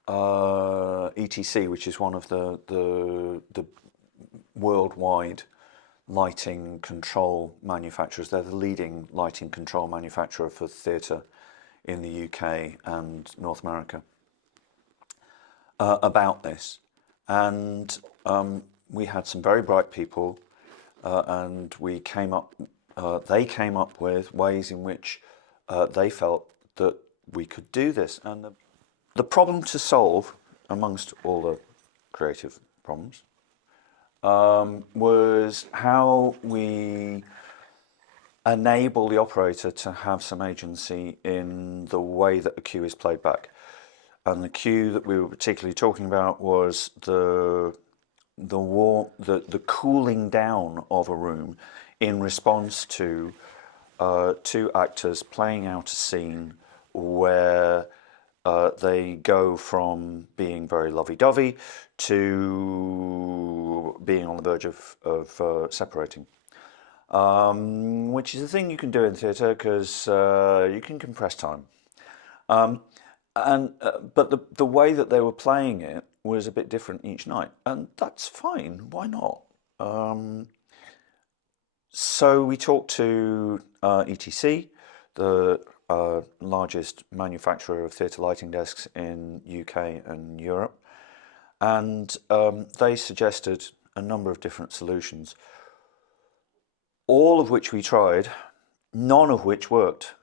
ETC, which is one of the worldwide lighting control manufacturers. They're the leading lighting control manufacturer for theatre in the UK and North America, about this. And we had some very bright people, and they came up with ways in which they felt that we could do this. And the problem to solve, amongst all the creative problems, was how we enable the operator to have some agency in the way that the cue is played back. And the cue that we were particularly talking about was the cooling down of a room in response to two actors playing out a scene where they go from being very lovey-dovey to being on the verge of separating, which is a thing you can do in theatre because you can compress time. But the way that they were playing it was a bit different each night, and that's fine. Why not? So we talked to ETC, the largest manufacturer of theatre lighting desks in UK and Europe, and they suggested a number of different solutions, all of which we tried, none of which worked.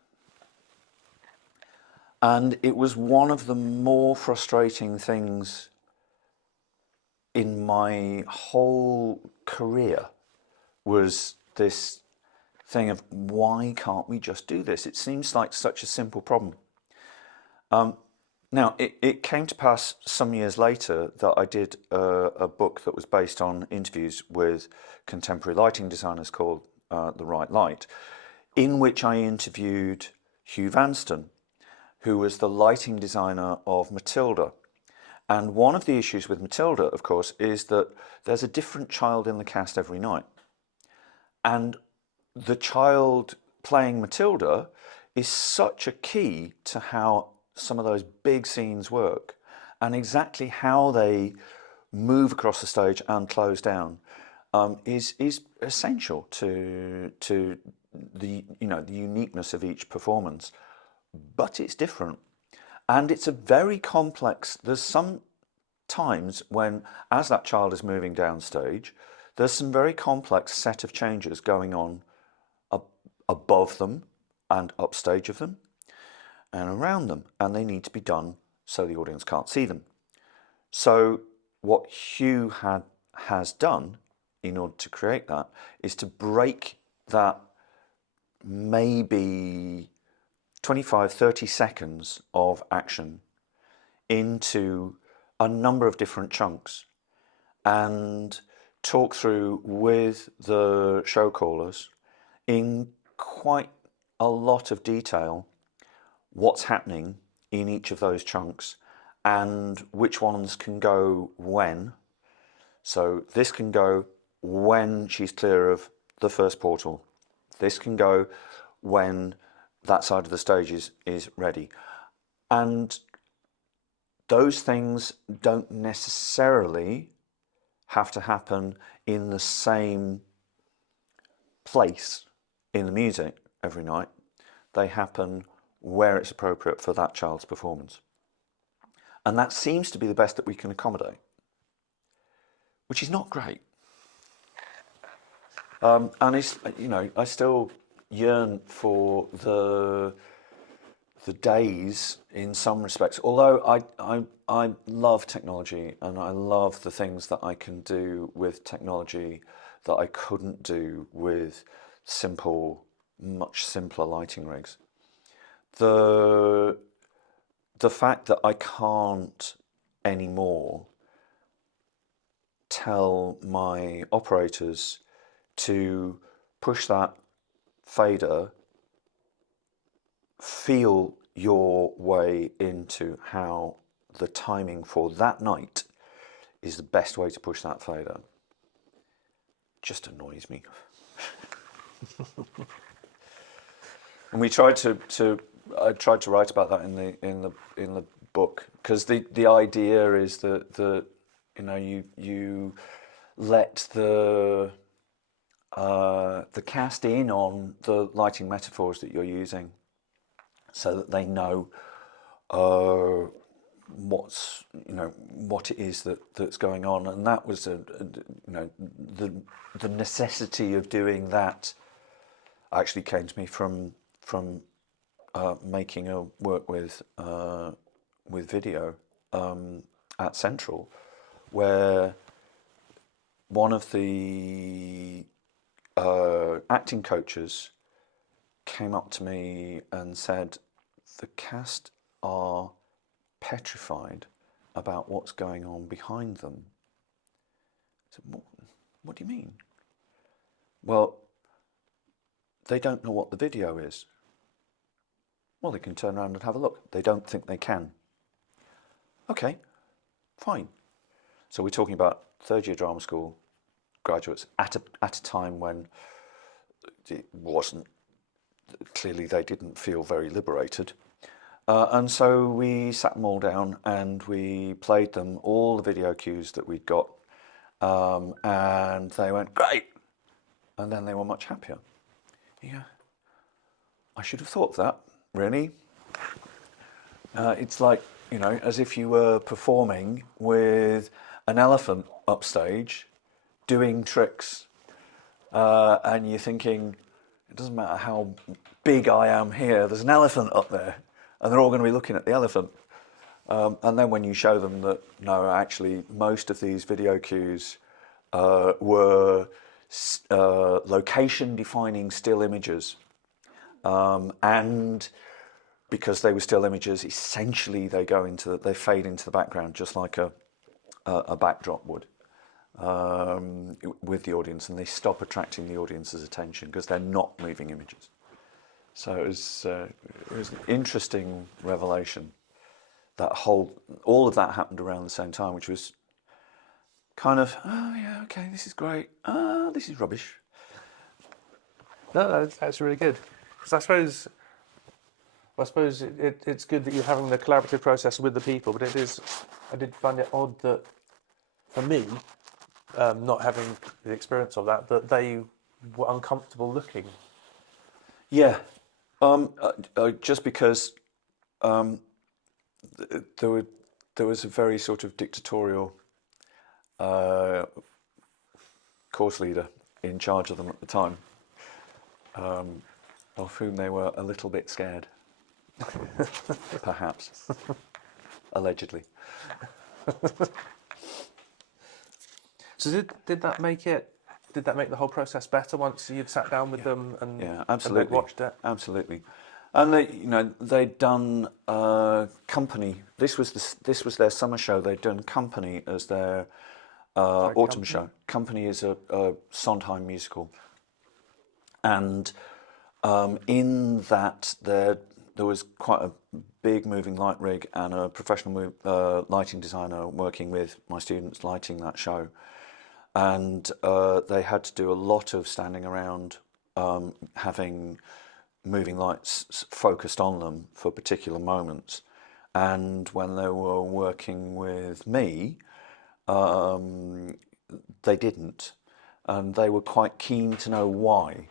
And it was one of the more frustrating things in my whole career, was this thing of, why can't we just do this? It seems like such a simple problem. Now, it came to pass some years later that I did a book that was based on interviews with contemporary lighting designers called The Right Light, in which I interviewed Hugh Vanston, who was the lighting designer of Matilda. And one of the issues with Matilda, of course, is that there's a different child in the cast every night. And the child playing Matilda is such a key to how some of those big scenes work, and exactly how they move across the stage and close down is essential to the uniqueness of each performance. But it's different, and it's a very complex. There's some times when, as that child is moving downstage, there's some very complex set of changes going on above them and upstage of them and around them, and they need to be done so the audience can't see them. So what Hugh has done in order to create that is to break that maybe 25, 30 seconds of action into a number of different chunks and talk through with the show callers in quite a lot of detail what's happening in each of those chunks and which ones can go when. So this can go when she's clear of the first portal. This can go when that side of the stage is ready. And those things don't necessarily have to happen in the same place in the music every night. They happen where it's appropriate for that child's performance. And that seems to be the best that we can accommodate, which is not great. And it's, I still yearn for the days in some respects, although I love technology and I love the things that I can do with technology that I couldn't do with much simpler lighting rigs. The fact that I can't anymore tell my operators to push that fader feel your way into how the timing for that night is the best way to push that fader. Just annoys me. And we tried I tried to write about that in the book, because the idea is that you know, you let the cast in on the lighting metaphors that you're using, so that they know what it is that's going on. And that was the necessity of doing that actually came to me from making a work with video at Central, where one of the acting coaches came up to me and said, the cast are petrified about what's going on behind them. I said, what do you mean? Well, they don't know what the video is. Well, they can turn around and have a look. They don't think they can. Okay, fine. So we're talking about third-year drama school graduates at a time when it wasn't, clearly they didn't feel very liberated. And so we sat them all down and we played them all the video cues that we'd got, and they went, great! And then they were much happier. Yeah, I should have thought of that, really. It's like, you know, as if you were performing with an elephant upstage doing tricks, and you're thinking, it doesn't matter how big I am here, there's an elephant up there, and they're all going to be looking at the elephant. And then when you show them that, no, actually, most of these video cues were location-defining still images, and because they were still images, essentially they fade into the background just like a backdrop would, with the audience, and they stop attracting the audience's attention because they're not moving images. So it was an interesting revelation. All of that happened around the same time, which was kind of, oh yeah, okay, this is great. This is rubbish. No, that's really good. Because I suppose it's good that you're having the collaborative process with the people, but I did find it odd that, for me, not having the experience of that they were uncomfortable looking. Yeah, just because there was a very sort of dictatorial course leader in charge of them at the time, of whom they were a little bit scared, perhaps, allegedly. So did that make the whole process better once you'd sat down with them and, absolutely. and they'd watched it? Absolutely. And they'd done Company. This was their summer show. They'd done Company as their autumn show. Company is a Sondheim musical, and in that there was quite a big moving light rig and a professional lighting designer working with my students lighting that show, and they had to do a lot of standing around, having moving lights focused on them for particular moments. And when they were working with me, they didn't, and they were quite keen to know why.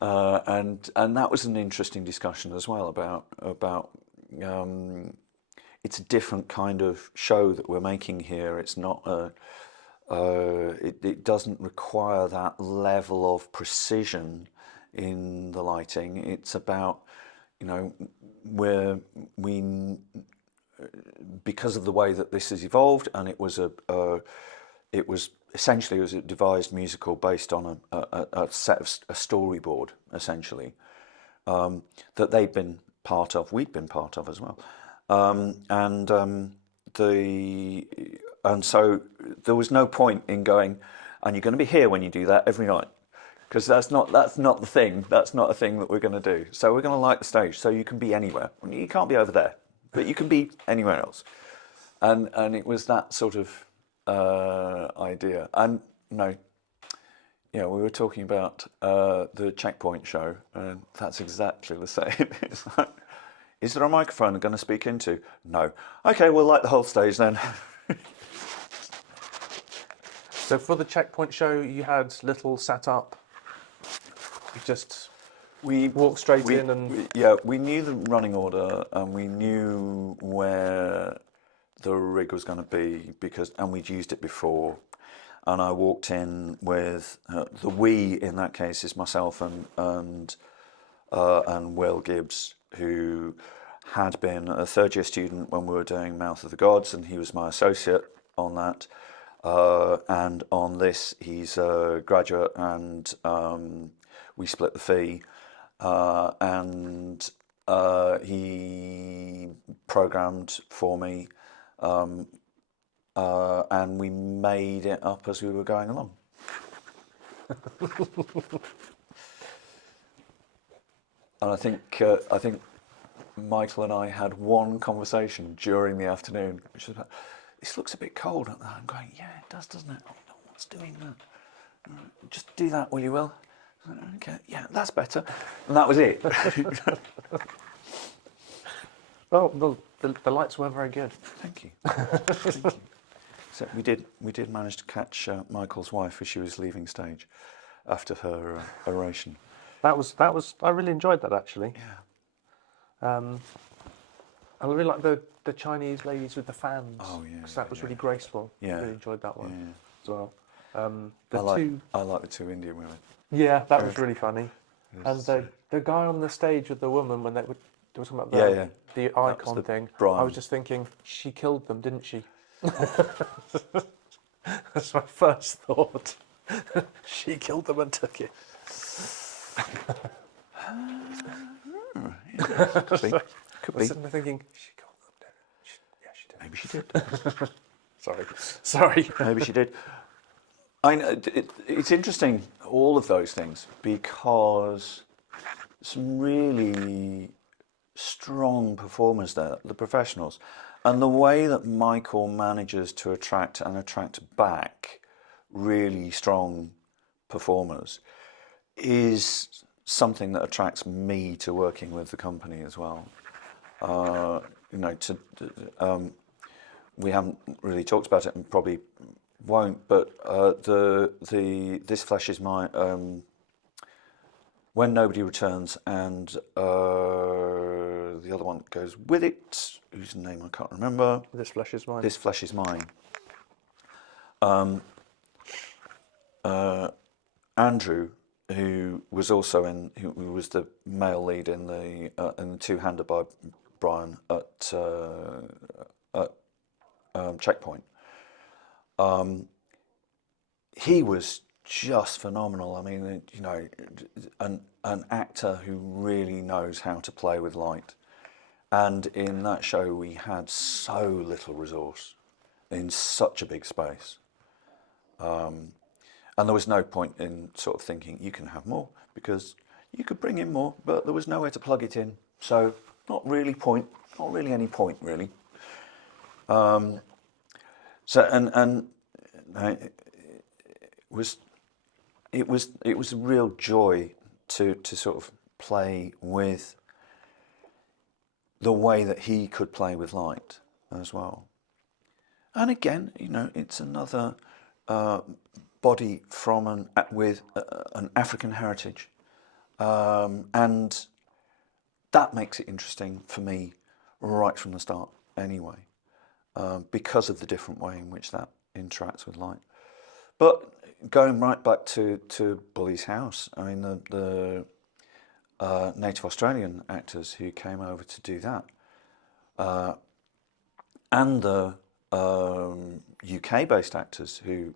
And that was an interesting discussion as well about it's a different kind of show that we're making here. It's not it doesn't require that level of precision in the lighting. It's about, because of the way that this has evolved, and it was essentially a devised musical based on a storyboard, essentially, that they'd been part of, we'd been part of as well, and so there was no point in going, and you're going to be here when you do that every night. because that's not the thing. That's not a thing that we're going to do. So we're going to light the stage so you can be anywhere. You can't be over there, but you can be anywhere else. And it was that sort of idea. And no, yeah, we were talking about the Checkpoint show, and that's exactly the same. It's like, is there a microphone I'm going to speak into? No. Okay, we'll light the whole stage then. So for the Checkpoint show, you had little sat up. You just walked straight in and... we knew the running order, and we knew where the rig was going to be, and we'd used it before. And I walked in with the we in that case is myself and Will Gibbs, who had been a third-year student when we were doing Mouth of the Gods, and he was my associate on that. And on this, he's a graduate, and we split the fee. And he programmed for me, and we made it up as we were going along. And I think Michael and I had one conversation during the afternoon, which was about, this looks a bit cold at that. I'm going, yeah, it does, doesn't it? Oh, no, what's doing that? Just do that, will you, Will? Okay, yeah, that's better. And that was it. Well, the lights were very good. Thank you. Thank you. So we did manage to catch Michael's wife as she was leaving stage after her oration. That was. I really enjoyed that actually. Yeah. I really like the Chinese ladies with the fans. Oh yeah. Because that was really graceful. Yeah. I really enjoyed that one as well. I like the two Indian women. Yeah, that was really funny. And the guy on the stage with the woman when they were talking about the icon thing. Brian. I was just thinking, she killed them, didn't she? That's my first thought. She killed them and took it. Could be. I was sitting there thinking, she killed them. Yeah, she did. Maybe she did. Sorry. Maybe she did. I know it's interesting, all of those things, because some really strong performers there, the professionals, and the way that Michael manages to attract back really strong performers is something that attracts me to working with the company as well. We haven't really talked about it and probably won't, but This Flesh Is Mine, When Nobody Returns, and the other one that goes with it, whose name I can't remember. This Flesh Is Mine. This Flesh Is Mine. Andrew, who was also who was the male lead in the Two-Hander by Brian at Checkpoint. He was just phenomenal. I mean, you know, an actor who really knows how to play with light. And in that show, we had so little resource in such a big space. And there was no point in sort of thinking you can have more, because you could bring in more, but there was nowhere to plug it in. So not really any point really. It was a real joy to sort of play with the way that he could play with light as well. And again, you know, it's another body from with an African heritage, and that makes it interesting for me right from the start anyway, because of the different way in which that interacts with light. But going right back to Bullie's House, I mean the native Australian actors who came over to do that, and the UK-based actors who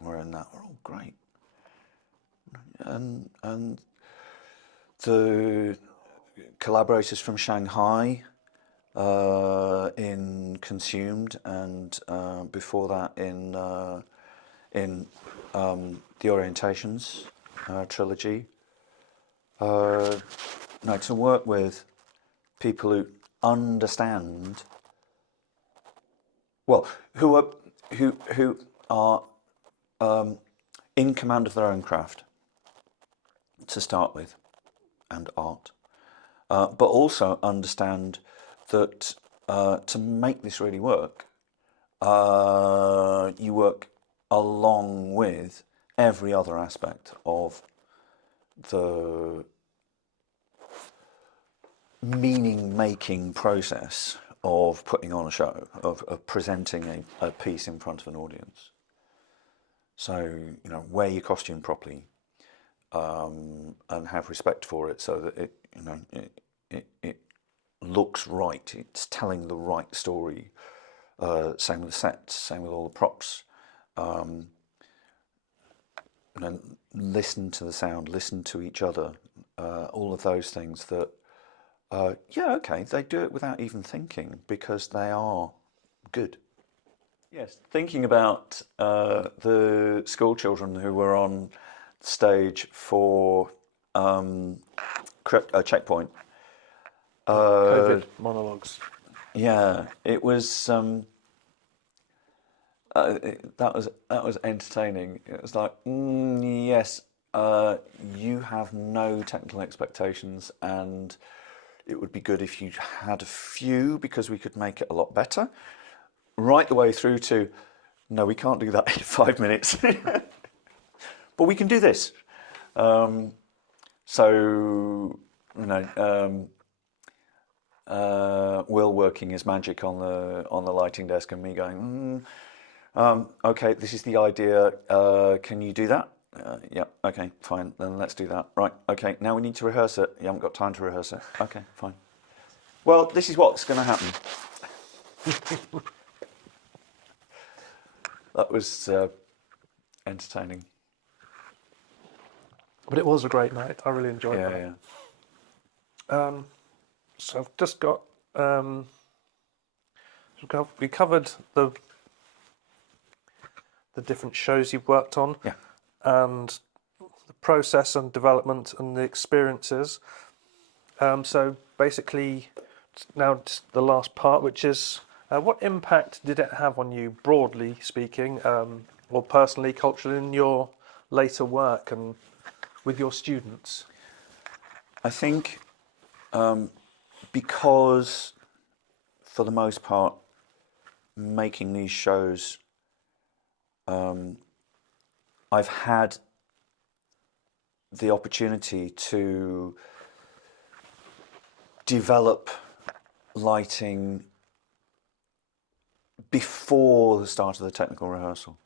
were in that were all great, and the collaborators from Shanghai in Consumed, and before that in The Orientations, trilogy. No, to work with people who understand, well, who are in command of their own craft to start with, and art, but also understand that to make this really work, you work along with every other aspect of the meaning-making process of putting on a show, of presenting a piece in front of an audience. So, wear your costume properly, and have respect for it, so that it looks right. It's telling the right story. Same with the sets, same with all the props. Listen to the sound, listen to each other. All of those things that, they do it without even thinking because they are good. Yes, thinking about the school children who were on stage for Checkpoint. COVID monologues. Yeah, it was. That was entertaining. It was like, yes, you have no technical expectations, and it would be good if you had a few because we could make it a lot better. Right the way through to, no, we can't do that in 5 minutes, but we can do this. Will working his magic on the lighting desk, and me going, okay, this is the idea. Can you do that? Yeah. Okay. Fine. Then let's do that. Right. Okay. Now we need to rehearse it. You haven't got time to rehearse it. Okay. Fine. Well, this is what's going to happen. That was entertaining. But it was a great night. I really enjoyed that. Yeah. So I've just got. We covered the different shows you've worked on, Yeah. and the process and development and the experiences. So basically, now the last part, which is what impact did it have on you, broadly speaking, or personally, culturally, in your later work and with your students? I think because, for the most part, making these shows, I've had the opportunity to develop lighting before the start of the technical rehearsal.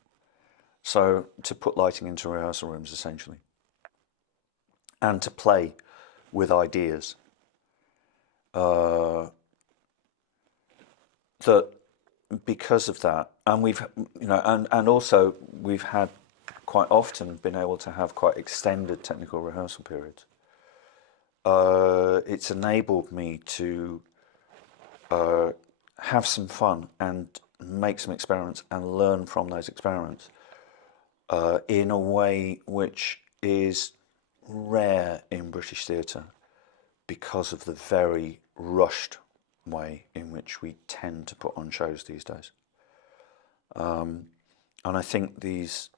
So to put lighting into rehearsal rooms, essentially, and to play with ideas. That because of that, and we've, and also we've had quite often been able to have quite extended technical rehearsal periods. It's enabled me to have some fun and make some experiments and learn from those experiments in a way which is rare in British theatre because of the very rushed way in which we tend to put on shows these days. And I think these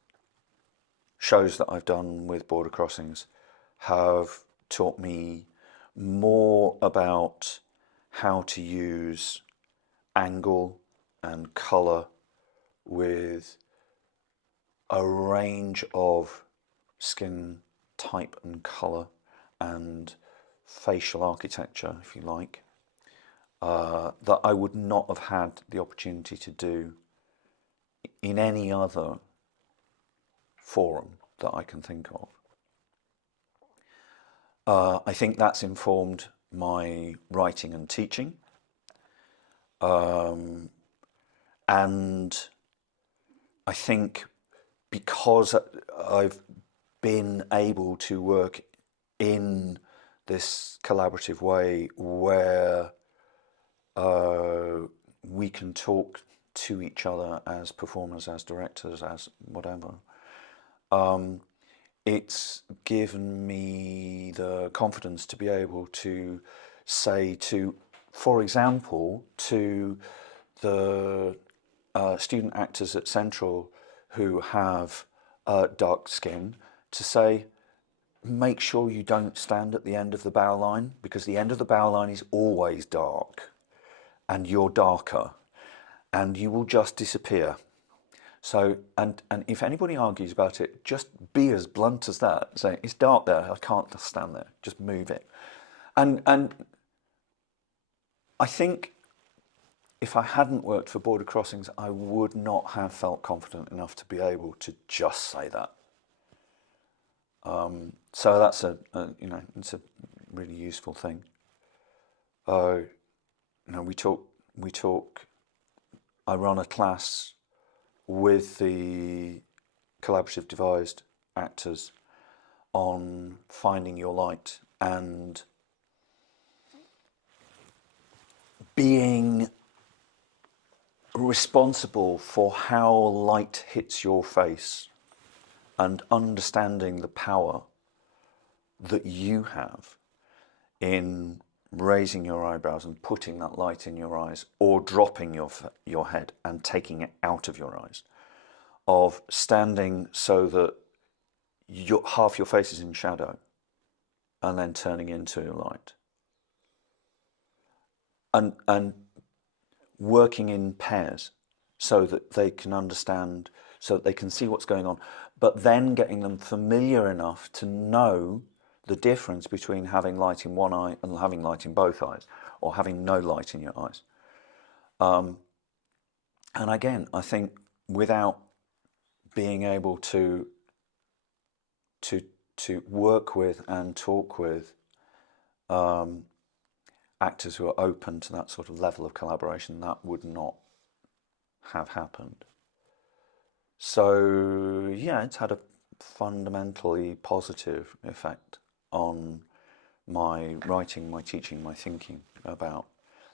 shows that I've done with Border Crossings have taught me more about how to use angle and colour with a range of skin type and colour and facial architecture, if you like, that I would not have had the opportunity to do in any other forum that I can think of. I think that's informed my writing and teaching. And I think because I've been able to work in this collaborative way where we can talk to each other as performers, as directors, as whatever, it's given me the confidence to be able to say to, for example, to the student actors at Central who have dark skin, to say, make sure you don't stand at the end of the bow line, because the end of the bow line is always dark and you're darker and you will just disappear. So, and if anybody argues about it, just be as blunt as that. Say, it's dark there, I can't stand there, just move it. And I think if I hadn't worked for Border Crossings, I would not have felt confident enough to be able to just say that. So that's you know, it's a really useful thing. You know, we talk. I run a class with the collaborative devised actors on finding your light and being responsible for how light hits your face and understanding the power that you have in raising your eyebrows and putting that light in your eyes, or dropping your head and taking it out of your eyes, of standing so that half your face is in shadow and then turning into light, and working in pairs so that they can understand, so that they can see what's going on, but then getting them familiar enough to know the difference between having light in one eye and having light in both eyes, or having no light in your eyes. And again, I think without being able to work with and talk with actors who are open to that sort of level of collaboration, that would not have happened. So yeah, it's had a fundamentally positive effect on my writing, my teaching, my thinking about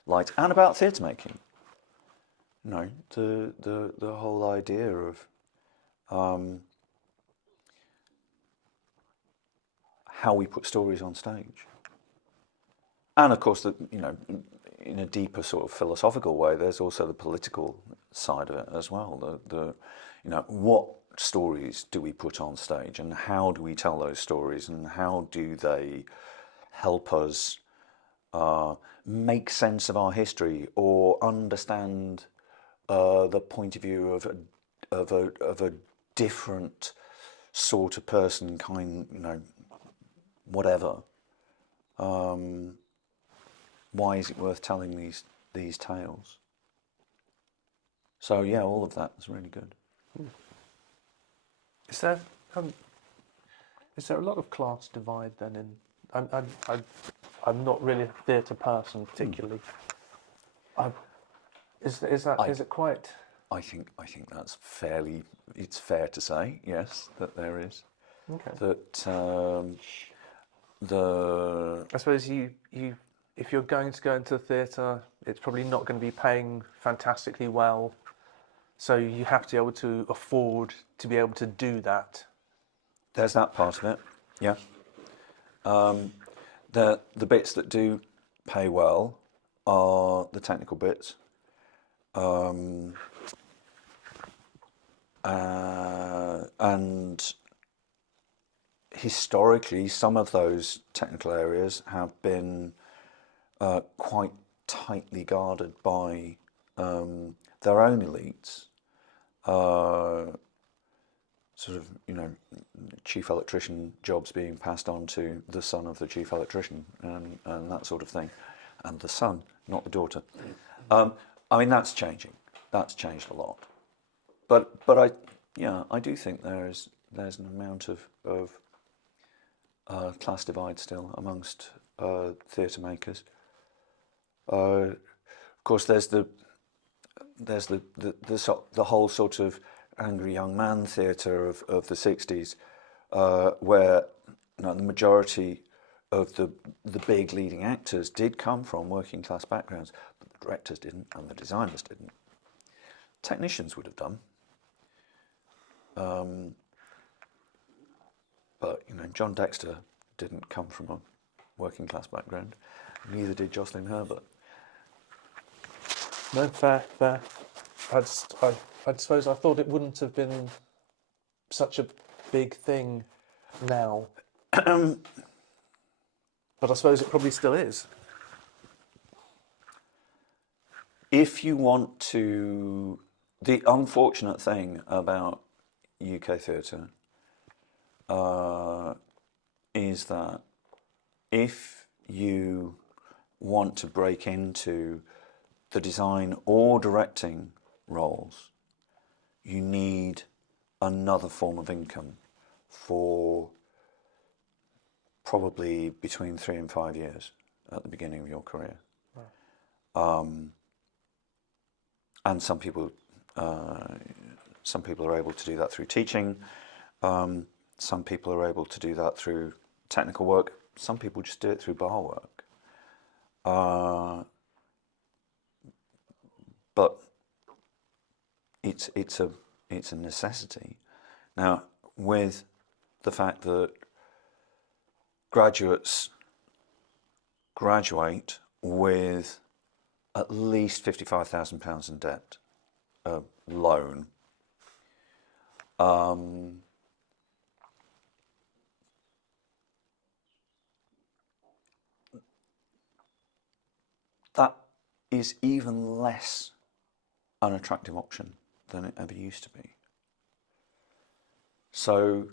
light and about theatre making. You know, the whole idea of how we put stories on stage, and of course, you know, in a deeper sort of philosophical way, there's also the political side of it as well. You know, what stories do we put on stage, and how do we tell those stories, and how do they help us make sense of our history, or understand the point of view of a different sort of person, you know, whatever. Why is it worth telling these tales? So yeah, all of that is really good. Is there a lot of class divide then? I'm not really a theatre person particularly. Is it quite? I think that's it's fair to say, yes, that there is. Okay. That I suppose you if you're going to go into the theatre, it's probably not going to be paying fantastically well, so you have to be able to afford to be able to do that. There's that part of it, yeah. The bits that do pay well are the technical bits, and historically, some of those technical areas have been quite tightly guarded by their own elites. Sort of, you know, chief electrician jobs being passed on to the son of the chief electrician, and that sort of thing, and the son, not the daughter. I mean, that's changing. That's changed a lot. But I do think there's an amount of class divide still amongst theatre makers. Of course, there's the whole sort of angry young man theatre of the 60s, where, you know, the majority of the big leading actors did come from working class backgrounds, but the directors didn't and the designers didn't. Technicians would have done. But, you know, John Dexter didn't come from a working class background. Neither did Jocelyn Herbert. No, fair, fair. I suppose I thought it wouldn't have been such a big thing now. But I suppose it probably still is. If you want to... The unfortunate thing about UK theatre is that if you want to break into the design or directing roles, you need another form of income for probably between 3 and 5 years at the beginning of your career. Right. And some people are able to do that through teaching. Some people are able to do that through technical work. Some people just do it through bar work. But it's a necessity. Now, with the fact that graduates graduate with at least £55,000 in debt, loan, that is even less an attractive option than it ever used to be. So,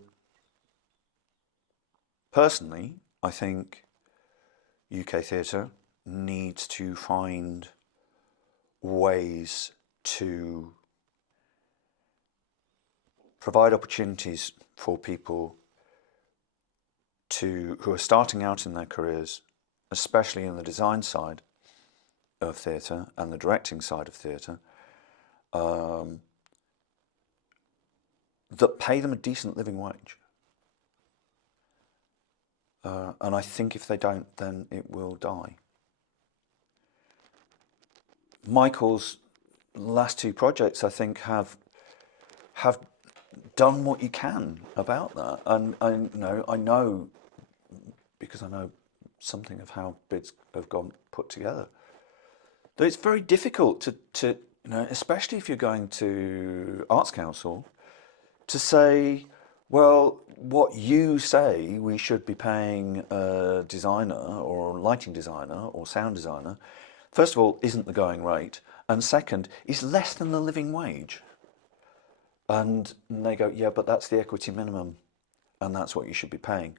personally, I think UK theatre needs to find ways to provide opportunities for people who are starting out in their careers, especially in the design side of theatre and the directing side of theatre, that pay them a decent living wage. And I think if they don't, then it will die. Michael's last 2 projects, I think, have done what you can about that. And I know, because I know something of how bids have gone put together, that it's very difficult to especially if you're going to Arts Council, to say, well, what you say we should be paying a designer or a lighting designer or sound designer, first of all, isn't the going rate, and second, is less than the living wage. And they go, yeah, but that's the equity minimum, and that's what you should be paying.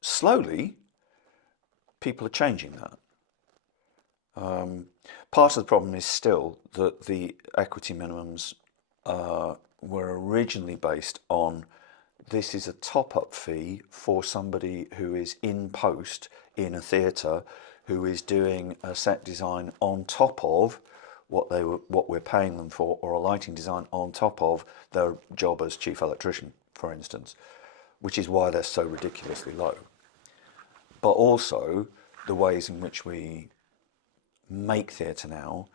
Slowly, people are changing that. Part of the problem is still that the equity minimums were originally based on, this is a top-up fee for somebody who is in post in a theatre, who is doing a set design on top of what we're paying them for, or a lighting design on top of their job as chief electrician, for instance, which is why they're so ridiculously low. But also the ways in which we make theatre now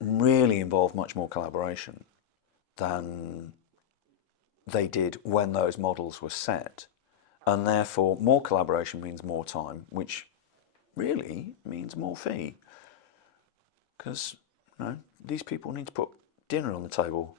really involve much more collaboration than they did when those models were set. And therefore, more collaboration means more time, which really means more fee. Because these people need to put dinner on the table